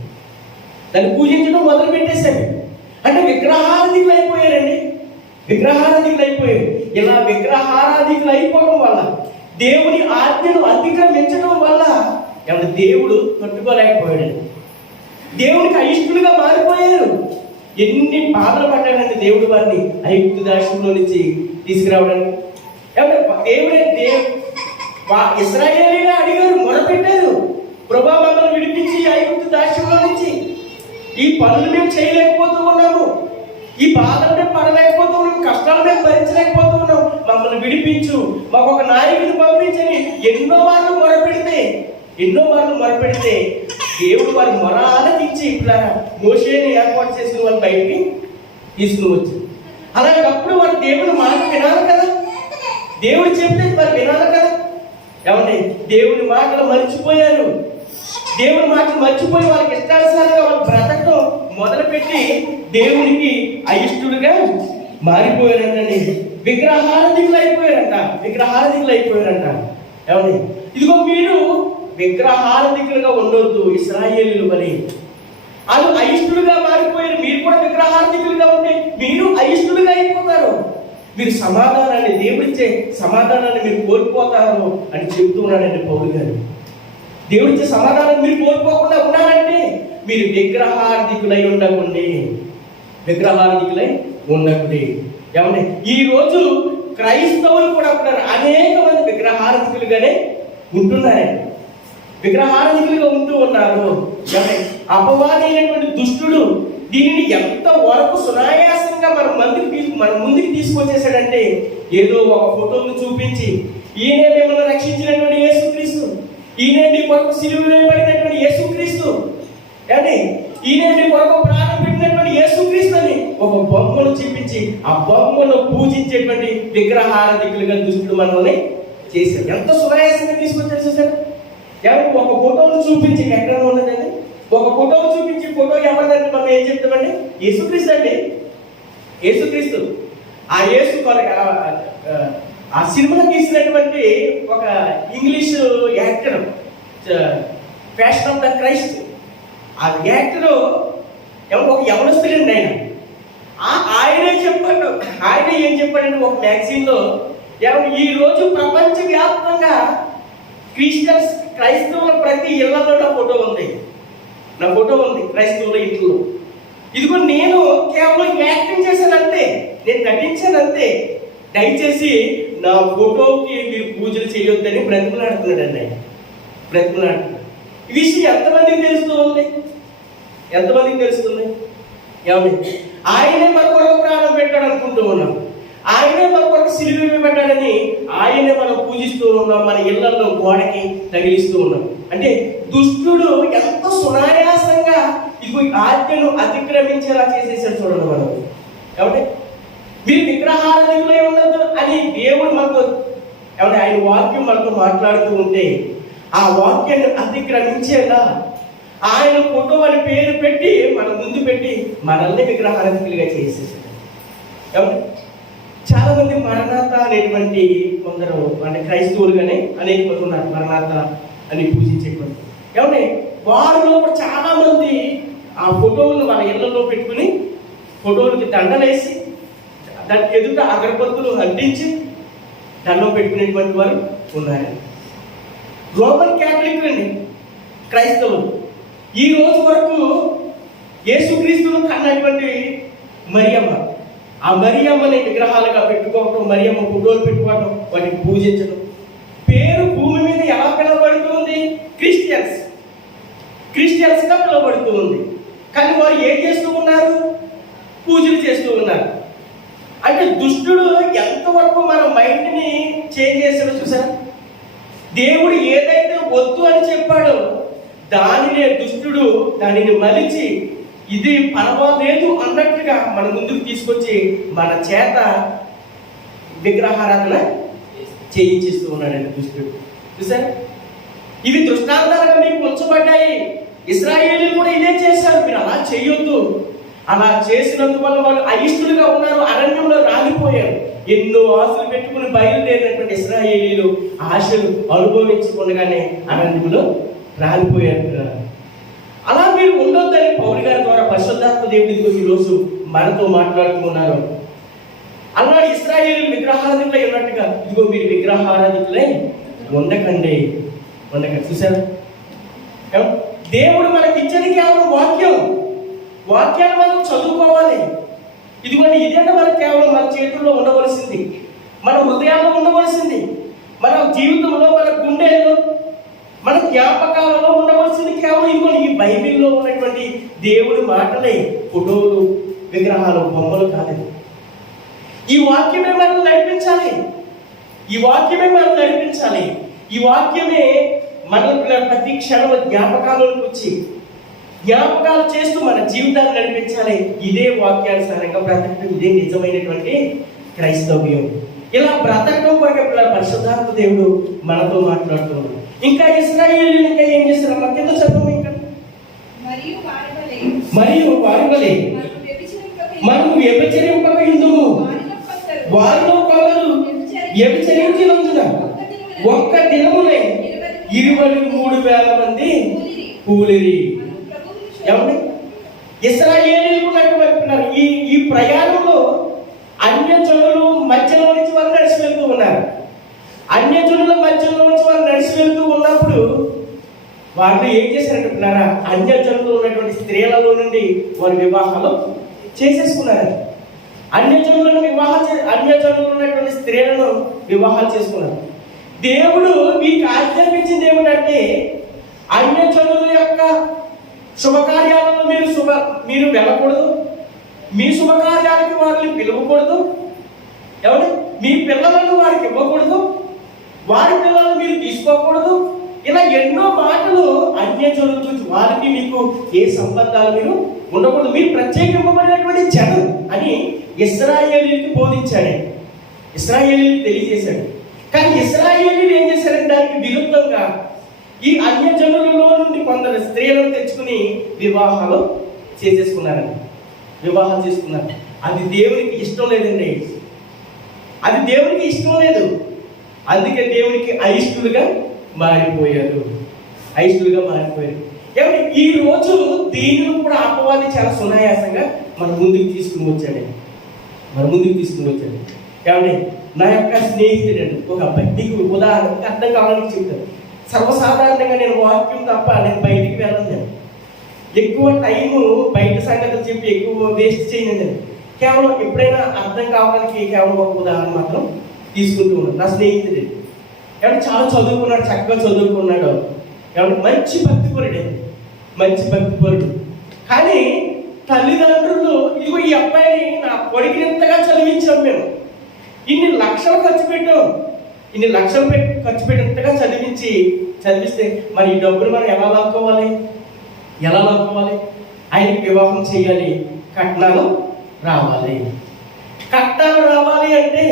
అంటే విగ్రహారాధికులు అయిపోయారండి. ఇలా విగ్రహారాధికులు అయిపోవడం వల్ల దేవుని ఆజ్ఞను అతిక్రమించడం వల్ల ఏమంటే దేవుడు తట్టుకోలేకపోయాడు. దేవునికి అయిష్టులుగా మారిపోయారు. ఎన్ని బాధలు పడ్డాడండి దేవుడు వారిని ఐగుప్తు దేశంలో నుంచి తీసుకురావడానికి. ఏమంటే ఇశ్రాయేలీయులే అడిగారు, మొరపెట్టారు, ప్రభువా మమ్మల్ని విడిపించి ఐగుప్తు దేశంలో నుంచి ఈ పనులు మేము చేయలేకపోతూ ఉన్నాము, ఈ బాధలు మేము పడలేకపోతూ ఉన్నాము, కష్టాలు మేము భరించలేకపోతూ ఉన్నాం, మమ్మల్ని విడిపించు, మాకు ఒక నాయకుడిని పంపించని ఎన్నో మార్లు మొరపెడితే దేవుడు వారి మొర ఆలకించి ఇట్లా మోషేని ఏర్పాటు చేసిన వాళ్ళు బయటికి తీసుకుని వచ్చారు. అలాంటప్పుడు వారు దేవుని మాట వినాలి కదా, దేవుడు చెప్తే వారు వినాలి కదా. ఏమంటే దేవుని మాటలు మర్చిపోయారు. దేవుని మాటలు మర్చిపోయి వాళ్ళకి ఇష్టానుసారంగా వాళ్ళు బ్రతకడం మొదలుపెట్టి దేవునికి అయిష్టుడుగా మారిపోయారంటండి. విగ్రహారాధికులు అయిపోయారంట. ఏమండి ఇదిగో మీరు విగ్రహారాధికులుగా ఉండొద్దు. ఇశ్రాయేలీయులు మరి వాళ్ళు అయిష్టులుగా మారిపోయారు. మీరు కూడా విగ్రహారాధికులుగా ఉంటే మీరు అయిష్టులుగా అయిపోతారు. మీరు సమాధానాన్ని, దేవుడిచ్చే సమాధానాన్ని మీరు కోల్పోతారు అని చెప్తూ ఉన్నాడండి పౌలు గారు. దేవుడిచ్చే సమాధానం మీరు కోల్పోకుండా ఉన్నారంటే మీరు విగ్రహారాధికులై ఉండకండి. ఏమంటే ఈ రోజు క్రైస్తవులు కూడా ఉన్నారు, అనేక మంది విగ్రహారాధికులుగానే ఉంటున్నారండి. విగ్రహారాధికులుగా ఉంటూ ఉన్నారు. అపవాది అయినటువంటి దుష్టుడు దీనిని ఎంత వరకు సునాయాసంగా మన ముందుకు తీసుకొచ్చేసాడంటే, ఏదో ఒక ఫోటోను చూపించి ఈయనే మిమ్మల్ని రక్షించినటువంటి యేసుక్రీస్తు, ఈయనే మీ కొరకు సిలువ వేయబడినటువంటి యేసుక్రీస్తు, అంటే ఈయనే మీ కొరకు ప్రాణం పెట్టినటువంటి యేసుక్రీస్తు అని ఒక బొమ్మను చూపించి ఆ బొమ్మను పూజించేటువంటి విగ్రహారాధికులుగా దుష్టుడు మనల్ని చేశాడు. ఎంత సునాయాసంగా తీసుకొచ్చాడు చూసారు. ఎవరు ఒక ఫోటోను చూపించి ఎక్కడ ఉన్నదండి, ఒక ఫోటోను చూపించి ఫోటో ఎవరిదంటే మనం ఏం చెప్తామండి, యేసుక్రీస్తు అండి, యేసుక్రీస్తు. ఆ యేసు ఆ సినిమా తీసినటువంటి ఒక English actor, fashion of the Christ, ఆ యాక్టర్ ఒక యవనస్తుడండి. ఆయనే చెప్పాడు. ఆయన ఏం చెప్పాడంటే ఒక మ్యాగజైన్లో, ఈ రోజు ప్రపంచవ్యాప్తంగా క్రైస్తవుల ప్రతి ఇళ్లలో నా ఫోటో ఉంది క్రైస్తవుల ఇంట్లో. ఇదిగో నేను కేవలం యాక్టింగ్ చేశానంతే, నేను నటించానంతే, దయచేసి నా ఫోటోకి మీరు పూజలు చేయొద్దని బ్రతిమలాడుతున్నాడండి ఆయన. ఈ విషయం ఎంతమందికి తెలుస్తుంది? ఏమండి ఆయనే మన కొరకు ప్రాణం పెట్టాడు అనుకుంటూ ఉన్నాం, ఆయనే మన కొరకు సిలువ పెట్టాడని ఆయనే మనం పూజిస్తూ ఉన్నాం, మన ఇళ్లలో గోడకి తగిలిస్తూ ఉన్నాం. అంటే దుష్టుడు ఎంత సునాయాసంగా ఇదిగో ఆజ్ఞను అతిక్రమించేలా చేసేసాడు చూడండి. మనం ఏమంటే మీరు విగ్రహారాధికులై ఉండదు అని దేవుడు మనతో ఆయన వాక్యం మనతో మాట్లాడుతూ ఉంటే, ఆ వాక్యాన్ని అతిక్రమించేలా ఆయన ఫోటో అని పేరు పెట్టి మన ముందు పెట్టి మనల్ని విగ్రహారాధికులుగా చేసేసాడు. ఏమంటే చాలా మంది మరణాత అనేటువంటి కొందరు అంటే క్రైస్తవులుగానే అనేక మంది ఉన్నారు, మరణాత అని పూజించేటువంటి. ఏమంటే వారిలో కూడా చాలా మంది ఆ ఫోటోలను మన ఇళ్లలో పెట్టుకుని ఫోటోలకి దండలేసి దానికి ఎదుట అగరబత్తులు అంటించి దండం పెట్టుకునేటువంటి వారు ఉన్నారు. రోమన్ క్యాథలిక్ అండి క్రైస్తవులు. ఈ రోజు వరకు యేసుక్రీస్తును కన్నటువంటి మరియమ్మ, ఆ మరియమ్మని విగ్రహాలుగా పెట్టుకోవటం, మరియమ్మ ఫోటోలు పెట్టుకోవటం, వాటిని పూజించడం, పేరు భూమి మీద ఎలా పిలువబడుతుంది? క్రిస్టియన్స్ గా పిలువబడుతూ ఉంది. కానీ వారు ఏం చేస్తూ ఉన్నారు? పూజలు చేస్తూ ఉన్నారు. అంటే దుష్టుడు ఎంతవరకు మన మైండ్ని చేంజ్ చేశాడో చూసారా? దేవుడు ఏదైతే వద్దు అని చెప్పాడో దానినే దుష్టుడు దానిని మలిచి ఇది పర్వాలేదు అన్నట్టుగా మన ముందుకు తీసుకొచ్చి మన చేత విగ్రహారాధన చేయించిస్తూ ఉన్నాడండి దుష్టుడు. చూసారా? ఇవి దృష్టాంతాలుగా మీకు ఉంచబడ్డాయి. ఇశ్రాయేలీయులు కూడా ఇదే చేశారు. మీరు అలా చేయొద్దు. అలా చేసినందువల్ల వాళ్ళు అయిష్టులుగా ఉన్నారు, అరణ్యంలో రాలిపోయారు. ఎన్నో ఆశలు పెట్టుకుని బయలుదేరినటువంటి ఇశ్రాయేలీయులు ఆశలు అనుభవించకుండానే అరణ్యంలో రాలిపోయారు. అలా మీరు ఉండొద్దని పౌలు గారి ద్వారా పరిశుద్ధాత్మ దేవుడు ఈరోజు మనతో మాట్లాడుతూ ఉన్నారు. అన్నాడు ఇశ్రాయేలీయులు విగ్రహారాధికులై ఉన్నట్టుగా ఇదిగో మీరు విగ్రహారాధికులై ఉండకండి. చూసారా? దేవుడు మనకి ఇచ్చేది కేవలం వాక్యాన్ని మనం చదువుకోవాలి. ఇదిగోండి, ఇదంటే మనకు కేవలం మన చేతుల్లో ఉండవలసింది, మన హృదయాల్లో ఉండవలసింది, మన జీవితంలో, మన గుండెల్లో, మన జ్ఞాపకాలలో ఉండవలసింది కేవలం ఇదిగోండి ఈ బైబిల్లో ఉన్నటువంటి దేవుడి మాటలే, ఫోటోలు, విగ్రహాలు, బొమ్మలు కాలేదు. ఈ వాక్యమే మనం నడిపించాలి. ఈ వాక్యమే మన ప్రతి క్షణం జ్ఞాపకాలకు వచ్చి జ్ఞాపకాలు చేస్తూ మన జీవితాన్ని నడిపించాలి. ఇదే వాక్యానుసారంగా బ్రతకడం, ఇదే నిజమైనటువంటి క్రైస్తవ్యం. ఇలా బ్రతకడం కొరకు పరిశుద్ధాత్మ దేవుడు మనతో మాట్లాడుతున్నాడు. ఇంకా ఇశ్రాయేలీయులు ఇంకా ఏం చేస్తారు? మన కింద చెప్పము. ఇంకా మరియు వారి వలె మనము వ్యభిచరింపక ఇందుము, వారిలో కొందరు వ్యభిచరించినందున ఒక్క దినమునే 23,000 మంది కూలిరి. ఏమండి? ఇశ్రాయేలీయులు ఉన్నటువంటి ఈ ప్రయాణంలో అన్యజనులు మధ్యలో నుంచి వారు నడిచి వెళ్తూ ఉన్నారు. అన్యజనుల మధ్యలో నుంచి వారు నడిచి వెళ్తూ ఉన్నప్పుడు వాళ్ళు ఏం చేశారంటున్నారా? అన్యజనులు ఉన్నటువంటి స్త్రీలలో నుండి వారు వివాహాలు చేసేసుకున్నారు. అన్యజనులు ఉన్నటువంటి స్త్రీలను వివాహాలు చేసుకున్నారు. దేవుడు మీకు ఆజ్ఞాపించింది ఏమిటంటే, అన్యజనుల యొక్క శుభకార్యాలలో మీరు వెళ్ళకూడదు, మీ శుభకార్యాలకి వారిని పిలవకూడదు, ఎవరు మీ పిల్లలను వారికి ఇవ్వకూడదు, వారి పిల్లలను మీరు తీసుకోకూడదు. ఇలా ఎన్నో మాటలు అన్యజనుల గురించి, వారికి మీకు ఏ సంబంధాలు మీరు ఉండకూడదు, మీరు ప్రత్యేకింపబడినటువంటి జనం అని ఇశ్రాయేలీయులకు బోధించాడు, ఇశ్రాయేలీయులకు తెలియజేశాడు. కానీ ఇశ్రాయేలీయులు ఏం చేశారంటే దానికి విరుద్ధంగా ఈ అన్యజనులలో నుండి కొందరు స్త్రీలను తెచ్చుకుని వివాహాలు చేసుకున్నారు. అది దేవునికి ఇష్టం లేదండి. అది దేవునికి ఇష్టం లేదు. అందుకే దేవునికి అయిష్టులుగా మారిపోయారు. ఏమంటే ఈ రోజు దీనిని కూడా అపవాది చాలా సునాయాసంగా మన ముందుకు తీసుకుని వచ్చాడు. ఏమంటే నా యొక్క స్నేహితుడు ఒక అబ్బాయి, నీకు ఉదాహరణకి అర్థం కావాలని చెప్తాను. సర్వసాధారణంగా నేను వాక్యం తప్ప నేను బయటికి వెళ్ళను. ఎక్కువ టైము బయట సంగతులు చెప్పి ఎక్కువ వేస్ట్ చేయను. కేవలం ఎప్పుడైనా అర్థం కావడానికి కేవలం ఒక ఉదాహరణ మాత్రం తీసుకుంటూ ఉన్నాను. నా స్నేహితుడు ఏమంటే చాలా చదువుకున్నాడు, చక్కగా చదువుకున్నాడు, ఏమంటే మంచి భక్తిపరుడు. కానీ తల్లిదండ్రులు ఇదిగో ఈ అబ్బాయిని నా కొడుకుని ఎంతగా చదివించాం, మేము ఇన్ని లక్షలు ఖర్చు పెట్టినంతగా చదివిస్తే మరి ఈ డబ్బులు మనం ఎలా లాక్కోవాలి? ఆయనకి వివాహం చేయాలి, కట్నాలు రావాలి అంటే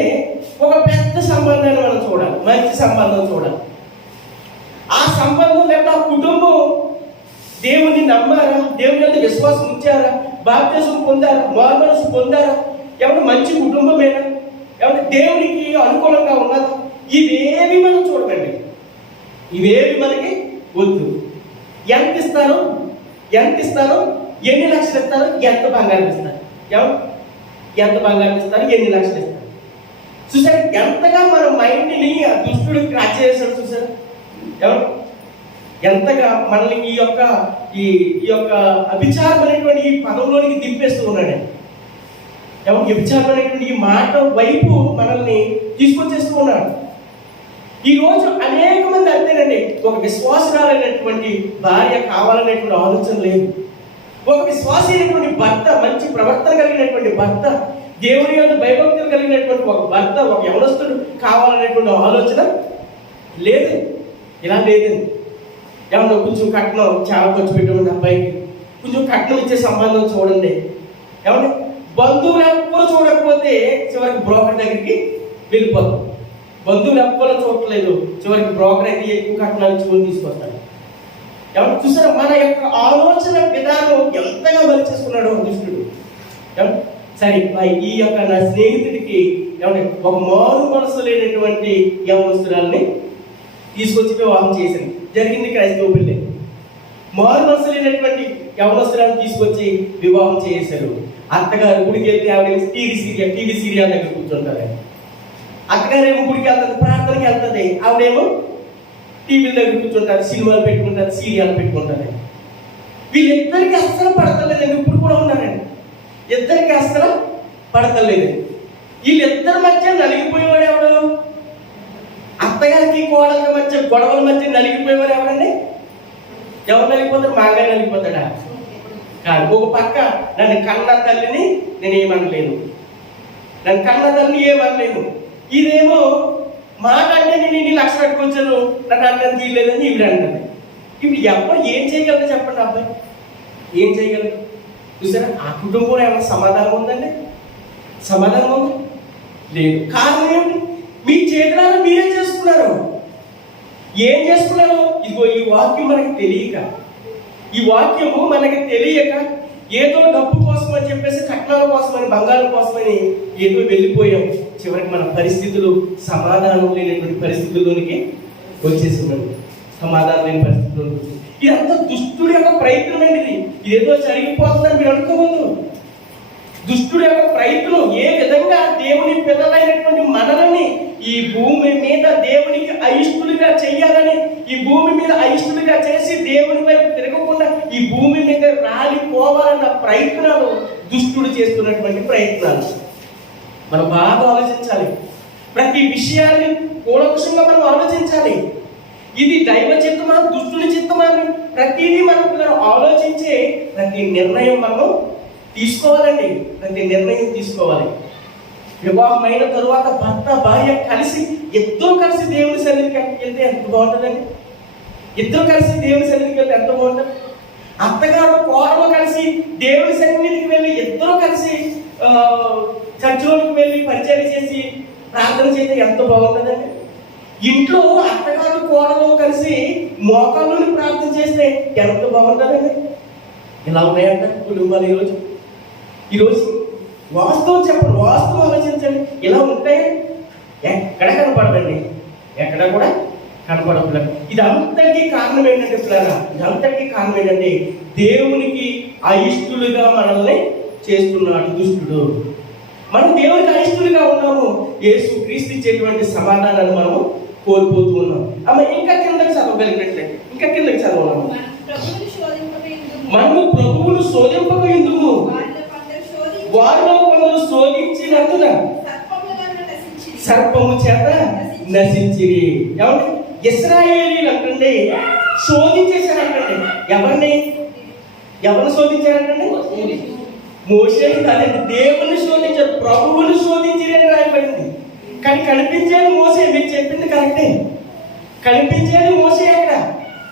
ఒక పెద్ద సంబంధాన్ని మనం చూడాలి, మంచి సంబంధం చూడాలి. ఆ సంబంధం లేదా ఆ కుటుంబం దేవుని నమ్మారా, దేవుని యొక్క విశ్వాసం ఉంచారా, బాప్తిసం పొందారా, మారుమనసు పొందారా, ఏమంటే మంచి కుటుంబమేనా, ఏమంటే దేవునికి అనుకూలంగా ఉన్నదా? ఇవేవి మనం చూడకండి, ఇవేవి మనకి వద్దు. ఎంత ఇస్తారు, ఎన్ని లక్షలు ఇస్తారు, ఎంత బంగారం ఇస్తారు, ఎన్ని లక్షలు ఇస్తారు. చూసారు ఎంతగా మన మైండ్ని ఆ దుష్టుడు క్రాచ్ చేశాడు. చూసారు ఎంతగా మనల్ని ఈ యొక్క అభిచారం అనేటువంటి ఈ పదంలోనికి దింపేస్తూ ఉన్నాడు. వ్యభిచారం అనేటువంటి ఈ మాట వైపు మనల్ని తీసుకొచ్చేస్తూ ఉన్నాడు. ఈ రోజు అనేక మంది అంతేనండి, ఒక విశ్వాసరాలైనటువంటి భార్య కావాలనేటువంటి ఆలోచన లేదు. ఒక విశ్వాసీ అయినటువంటి భర్త, మంచి ప్రవర్తన కలిగినటువంటి భర్త, దేవుని యొక్క భయభక్తులు కలిగినటువంటి ఒక భర్త, ఒక యవనస్తుడు కావాలనేటువంటి ఆలోచన లేదు. ఇలా లేదు. ఏమన్నా కొంచెం కట్నం చాలా ఖర్చు పెట్టండి అబ్బాయికి, కొంచెం కట్నం ఇచ్చే సంబంధం చూడండి. ఏమన్నా బంధువులు ఎవ్వరు చూడకపోతే చివరికి బ్రోకర్ దగ్గరికి వెళ్ళిపోతాం. బంధువులు ఎవ్వరు చూడట్లేదు, చివరికి బ్రోకర్ అయితే ఎక్కువ కట్నాలు ఇచ్చుకొని తీసుకొస్తాడు. ఎవరు చూసారా మన యొక్క ఆలోచన విధానం ఎంతగా మరిచేసుకున్నాడు దుష్టుడు. సరే ఈ యొక్క నా స్నేహితుడికి ఏమంటే ఒక మారు మనసు లేనటువంటి యవనస్తురాల్ని తీసుకొచ్చి వివాహం చేసింది. జరిగింది క్రైస్తవ పెళ్లి. మారు మనసు లేనటువంటి యవనస్తురాల్ని తీసుకొచ్చి వివాహం చేశారు. అత్తగారు గుడికి వెళ్తే ఆవిడ టీవీ సీరియల్ దగ్గర కూర్చుంటారు. అత్తగారేమో గుడికి వెళ్తుంది, ప్రార్థనకి వెళ్తుంది, ఆవిడేమో టీవీల దగ్గర కూర్చుంటారు, సినిమాలు పెట్టుకుంటారు, సీరియాలు పెట్టుకుంటారు. వీళ్ళిద్దరికి అస్సలు పడతలేదండి. ఇప్పుడు కూడా ఉన్నారండి, ఇద్దరికి అస్సలు పడతలేదు. వీళ్ళిద్దరి మధ్య నలిగిపోయేవాడు ఎవడు? అత్తగారికి కోడలకి మధ్య గొడవల మధ్య నలిగిపోయేవాడు ఎవరండి? ఎవరు నలిగిపోతాడు? మాగారు నలిగిపోతాడా? కాదు. ఒక పక్క నన్ను కన్న తల్లిని నేను ఏమనలేను, నన్ను కన్న తల్లిని ఏమనలేను. ఇదేమో మాట అంటే నేను ఇన్ని లక్ష పెట్టుకొచ్చాను, నన్ను అన్నం తీయలేదని ఈవిడ అంటుంది. ఇప్పుడు ఎవరు ఏం చేయగలరు చెప్పండి? అబ్బాయి ఏం చేయగలరు? చూసారా, ఆ కుటుంబంలో ఏమైనా సమాధానం ఉందండి? సమాధానం ఉంది? లేదు. కారణం ఏమిటి? మీ చేతులను మీరే చేసుకున్నారు. ఏం చేసుకున్నారు? ఇదిగో ఈ వాక్యం మనకి తెలియక, ఈ వాక్యము మనకి తెలియక ఏదో డబ్బు కోసం అని చెప్పేసి, కట్నాల కోసమని, బంగారం కోసమని ఏదో వెళ్ళిపోయాం. చివరికి మన పరిస్థితులు సమాధానం లేనటువంటి పరిస్థితుల్లోనికి వచ్చేస్తున్నాడు. సమాధానం లేని పరిస్థితుల్లో ఇదంతా దుష్టుడి యొక్క ప్రయత్నం అండి. ఇదేదో జరిగిపోతుందని మీరు అనుకోవద్దు. దుష్టుడి యొక్క ప్రయత్నం ఏ విధంగా దేవుని పిల్లలైనటువంటి మనల్ని ఈ భూమి మీద దేవునికి అయిష్టులుగా చెయ్యాలని, ఈ భూమి మీద అయిష్టులుగా చేసి దేవుని వైపు తిరగకుండా ఈ భూమి మీద రాలిపోవాలన్న ప్రయత్నాలు దుష్టుడు చేస్తున్నటువంటి ప్రయత్నాలు మనం బాగా ఆలోచించాలి. ప్రతి విషయాన్ని కూలంకషంగా మనం ఆలోచించాలి. ఇది దైవ చిత్తమా, దుష్టుని చిత్తమా అని ప్రతిదీ మనం ఆలోచించే ప్రతి నిర్ణయం మనం తీసుకోవాలండి. ప్రతి నిర్ణయం తీసుకోవాలి. వివాహమైన తరువాత భర్త భార్య కలిసి ఇద్దరు కలిసి దేవుని సన్నిధికి వెళ్తే ఎంత బాగుంటుందండి? ఇద్దరు కలిసి దేవుని సన్నిధికి వెళ్తే ఎంత బాగుంటుంది? అత్తగారు కోడలు కలిసి దేవుని సన్నిధికి వెళ్ళి ఇద్దరు కలిసి చర్చిలోకి వెళ్ళి పరిచయం చేసి ప్రార్థన చేస్తే ఎంత బాగుంటుందండి? ఇంట్లో అత్తగారు కోడలు కలిసి మోకాళ్ళని ప్రార్థన చేస్తే ఎంత బాగుంటుందండి? ఇలా ఉన్నాయంట కుటుంబాలు ఈరోజు వాస్తవం చెప్పండి, వాస్తవం ఆలోచించండి. ఇలా ఉంటాయి ఎక్కడ కనపడదండి, ఎక్కడ కూడా కనపడదు. ఇదంతటికీ కారణం ఏంటంటే పిల్లరా, ఇదంతటికీ కారణం ఏంటంటే దేవునికి అయిష్టులుగా మనల్ని చేస్తున్నాడు దుష్టుడు. మనం దేవునికి అయిష్టులుగా ఉన్నాము. యేసు క్రీస్తు ఇచ్చేటువంటి సమాధానాన్ని మనము కోల్పోతూ ఉన్నాం. అమ్మ ఇంకా కిందకి చదవగలిగినట్లయితే, ఇంకా కిందకి చదవన్నాము. మనము ప్రభువును శోధింపక ఎందుము, వారిలో కొందరు శోధించినందున సర్పము చేత నశించిరి. ఏమంటే ఇశ్రాయేలీలు అంటండి శోధించేశారంటండి. ఎవరిని శోధించారంటండి? మోషేని కాదండి, దేవుని శోధించారు. ప్రభువుని శోధించిరి అని రాయబడింది. కానీ కనిపించేది మోసే. మీరు చెప్పింది కరెక్టే, కనిపించేది మోసే. అక్కడ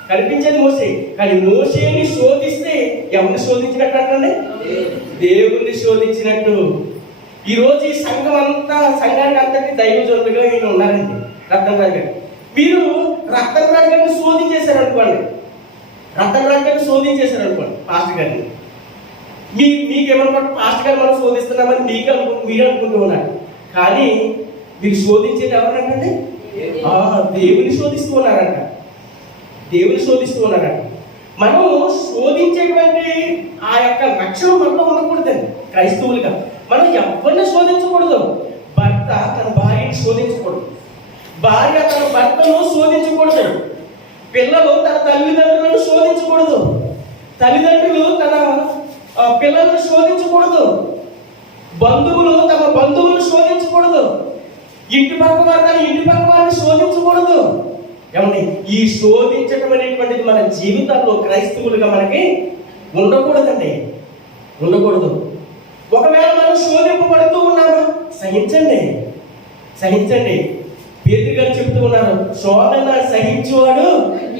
కనిపించేది మోసే. కానీ మోసేని శోధిస్తే ఎవరిని శోధించినట్టు అంటండి? దేవుణ్ణి శోధించినట్టు. ఈరోజు ఈ సంఘం అంతా, సంఘానికి అంతటి దైవజనులుగా వీళ్ళు ఉన్నారండి. రత్నం రాజు గారు, మీరు రత్నం రాజు గారిని శోధించేశారు అనుకోండి, రత్నం రాజు గారిని శోధించేశారు అనుకోండి పాస్టర్ గారిని. మీకేమనుకోండి, పాస్టర్ గారు మనం శోధిస్తున్నామని మీరు అనుకుంటూ ఉన్నారు. కానీ మీరు శోధించేది ఎవరంటే దేవుని శోధిస్తూ ఉన్నారంట. దేవుని శోధిస్తూ ఉన్నారంట. మనం శోధించేటువంటి ఆ యొక్క లక్షణం మనలో ఉండకూడదండి. క్రైస్తవులుగా మనం ఎవరిని శోధించకూడదు. భర్త తన భార్యని శోధించకూడదు, భార్య తన భర్తను శోధించకూడదు, పిల్లలు తన తల్లిదండ్రులను శోధించకూడదు, తల్లిదండ్రులు తన పిల్లలను శోధించకూడదు, బంధువులు తమ బంధువులను శోధించకూడదు, ఇంటి పక్క వారు తన ఇంటి పక్క వారిని శోధించకూడదు. ఏమండి, ఈ శోధించడం అనేటువంటిది మన జీవితాల్లో క్రైస్తవులుగా మనకి ఉండకూడదండి, ఉండకూడదు. ఒకవేళ మనం శోధింపబడుతూ ఉన్నామా, సహించండి, సహించండి. పేతురు గారు చెప్తూ ఉన్నారు, శోధన సహించేవాడు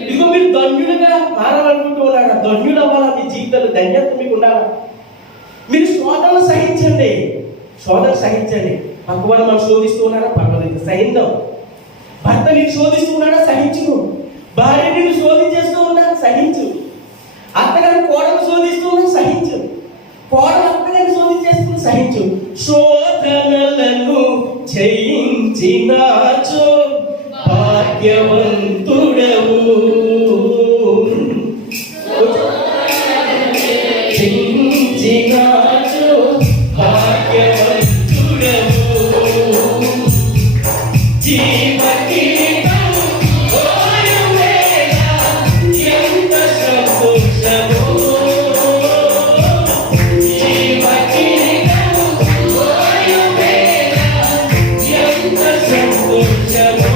ఇదిగో మీరు ధన్యులుగా మారాలనుకుంటూ ఉన్నారు. ధన్యులు అవ్వాలా, మీ జీవితంలో ధన్యత మీకు ఉండాలా. మీరు శోధన సహించండి, శోధన సహించండి. పక్కవాడు మనం శోధిస్తూ ఉన్నారా, పర్వాలేదు సహిద్దాం. భర్త నేను శోధిస్తూ ఉన్నాడా, సహించు. భార్య నేను శోధించేస్తూ ఉన్నా, సహించు. అత్తగారు కోడలు శోధిస్తూ ఉన్నా, సహించు. కోడలు అత్తగారిని శోధించేస్తున్నా, సహించు. శోధనలను జయించినాచో భాగ్యవంతుడవు, జయించినాచో భాగ్యవంతుడవు, జీవకీర్తము ఓయువే నిత్యము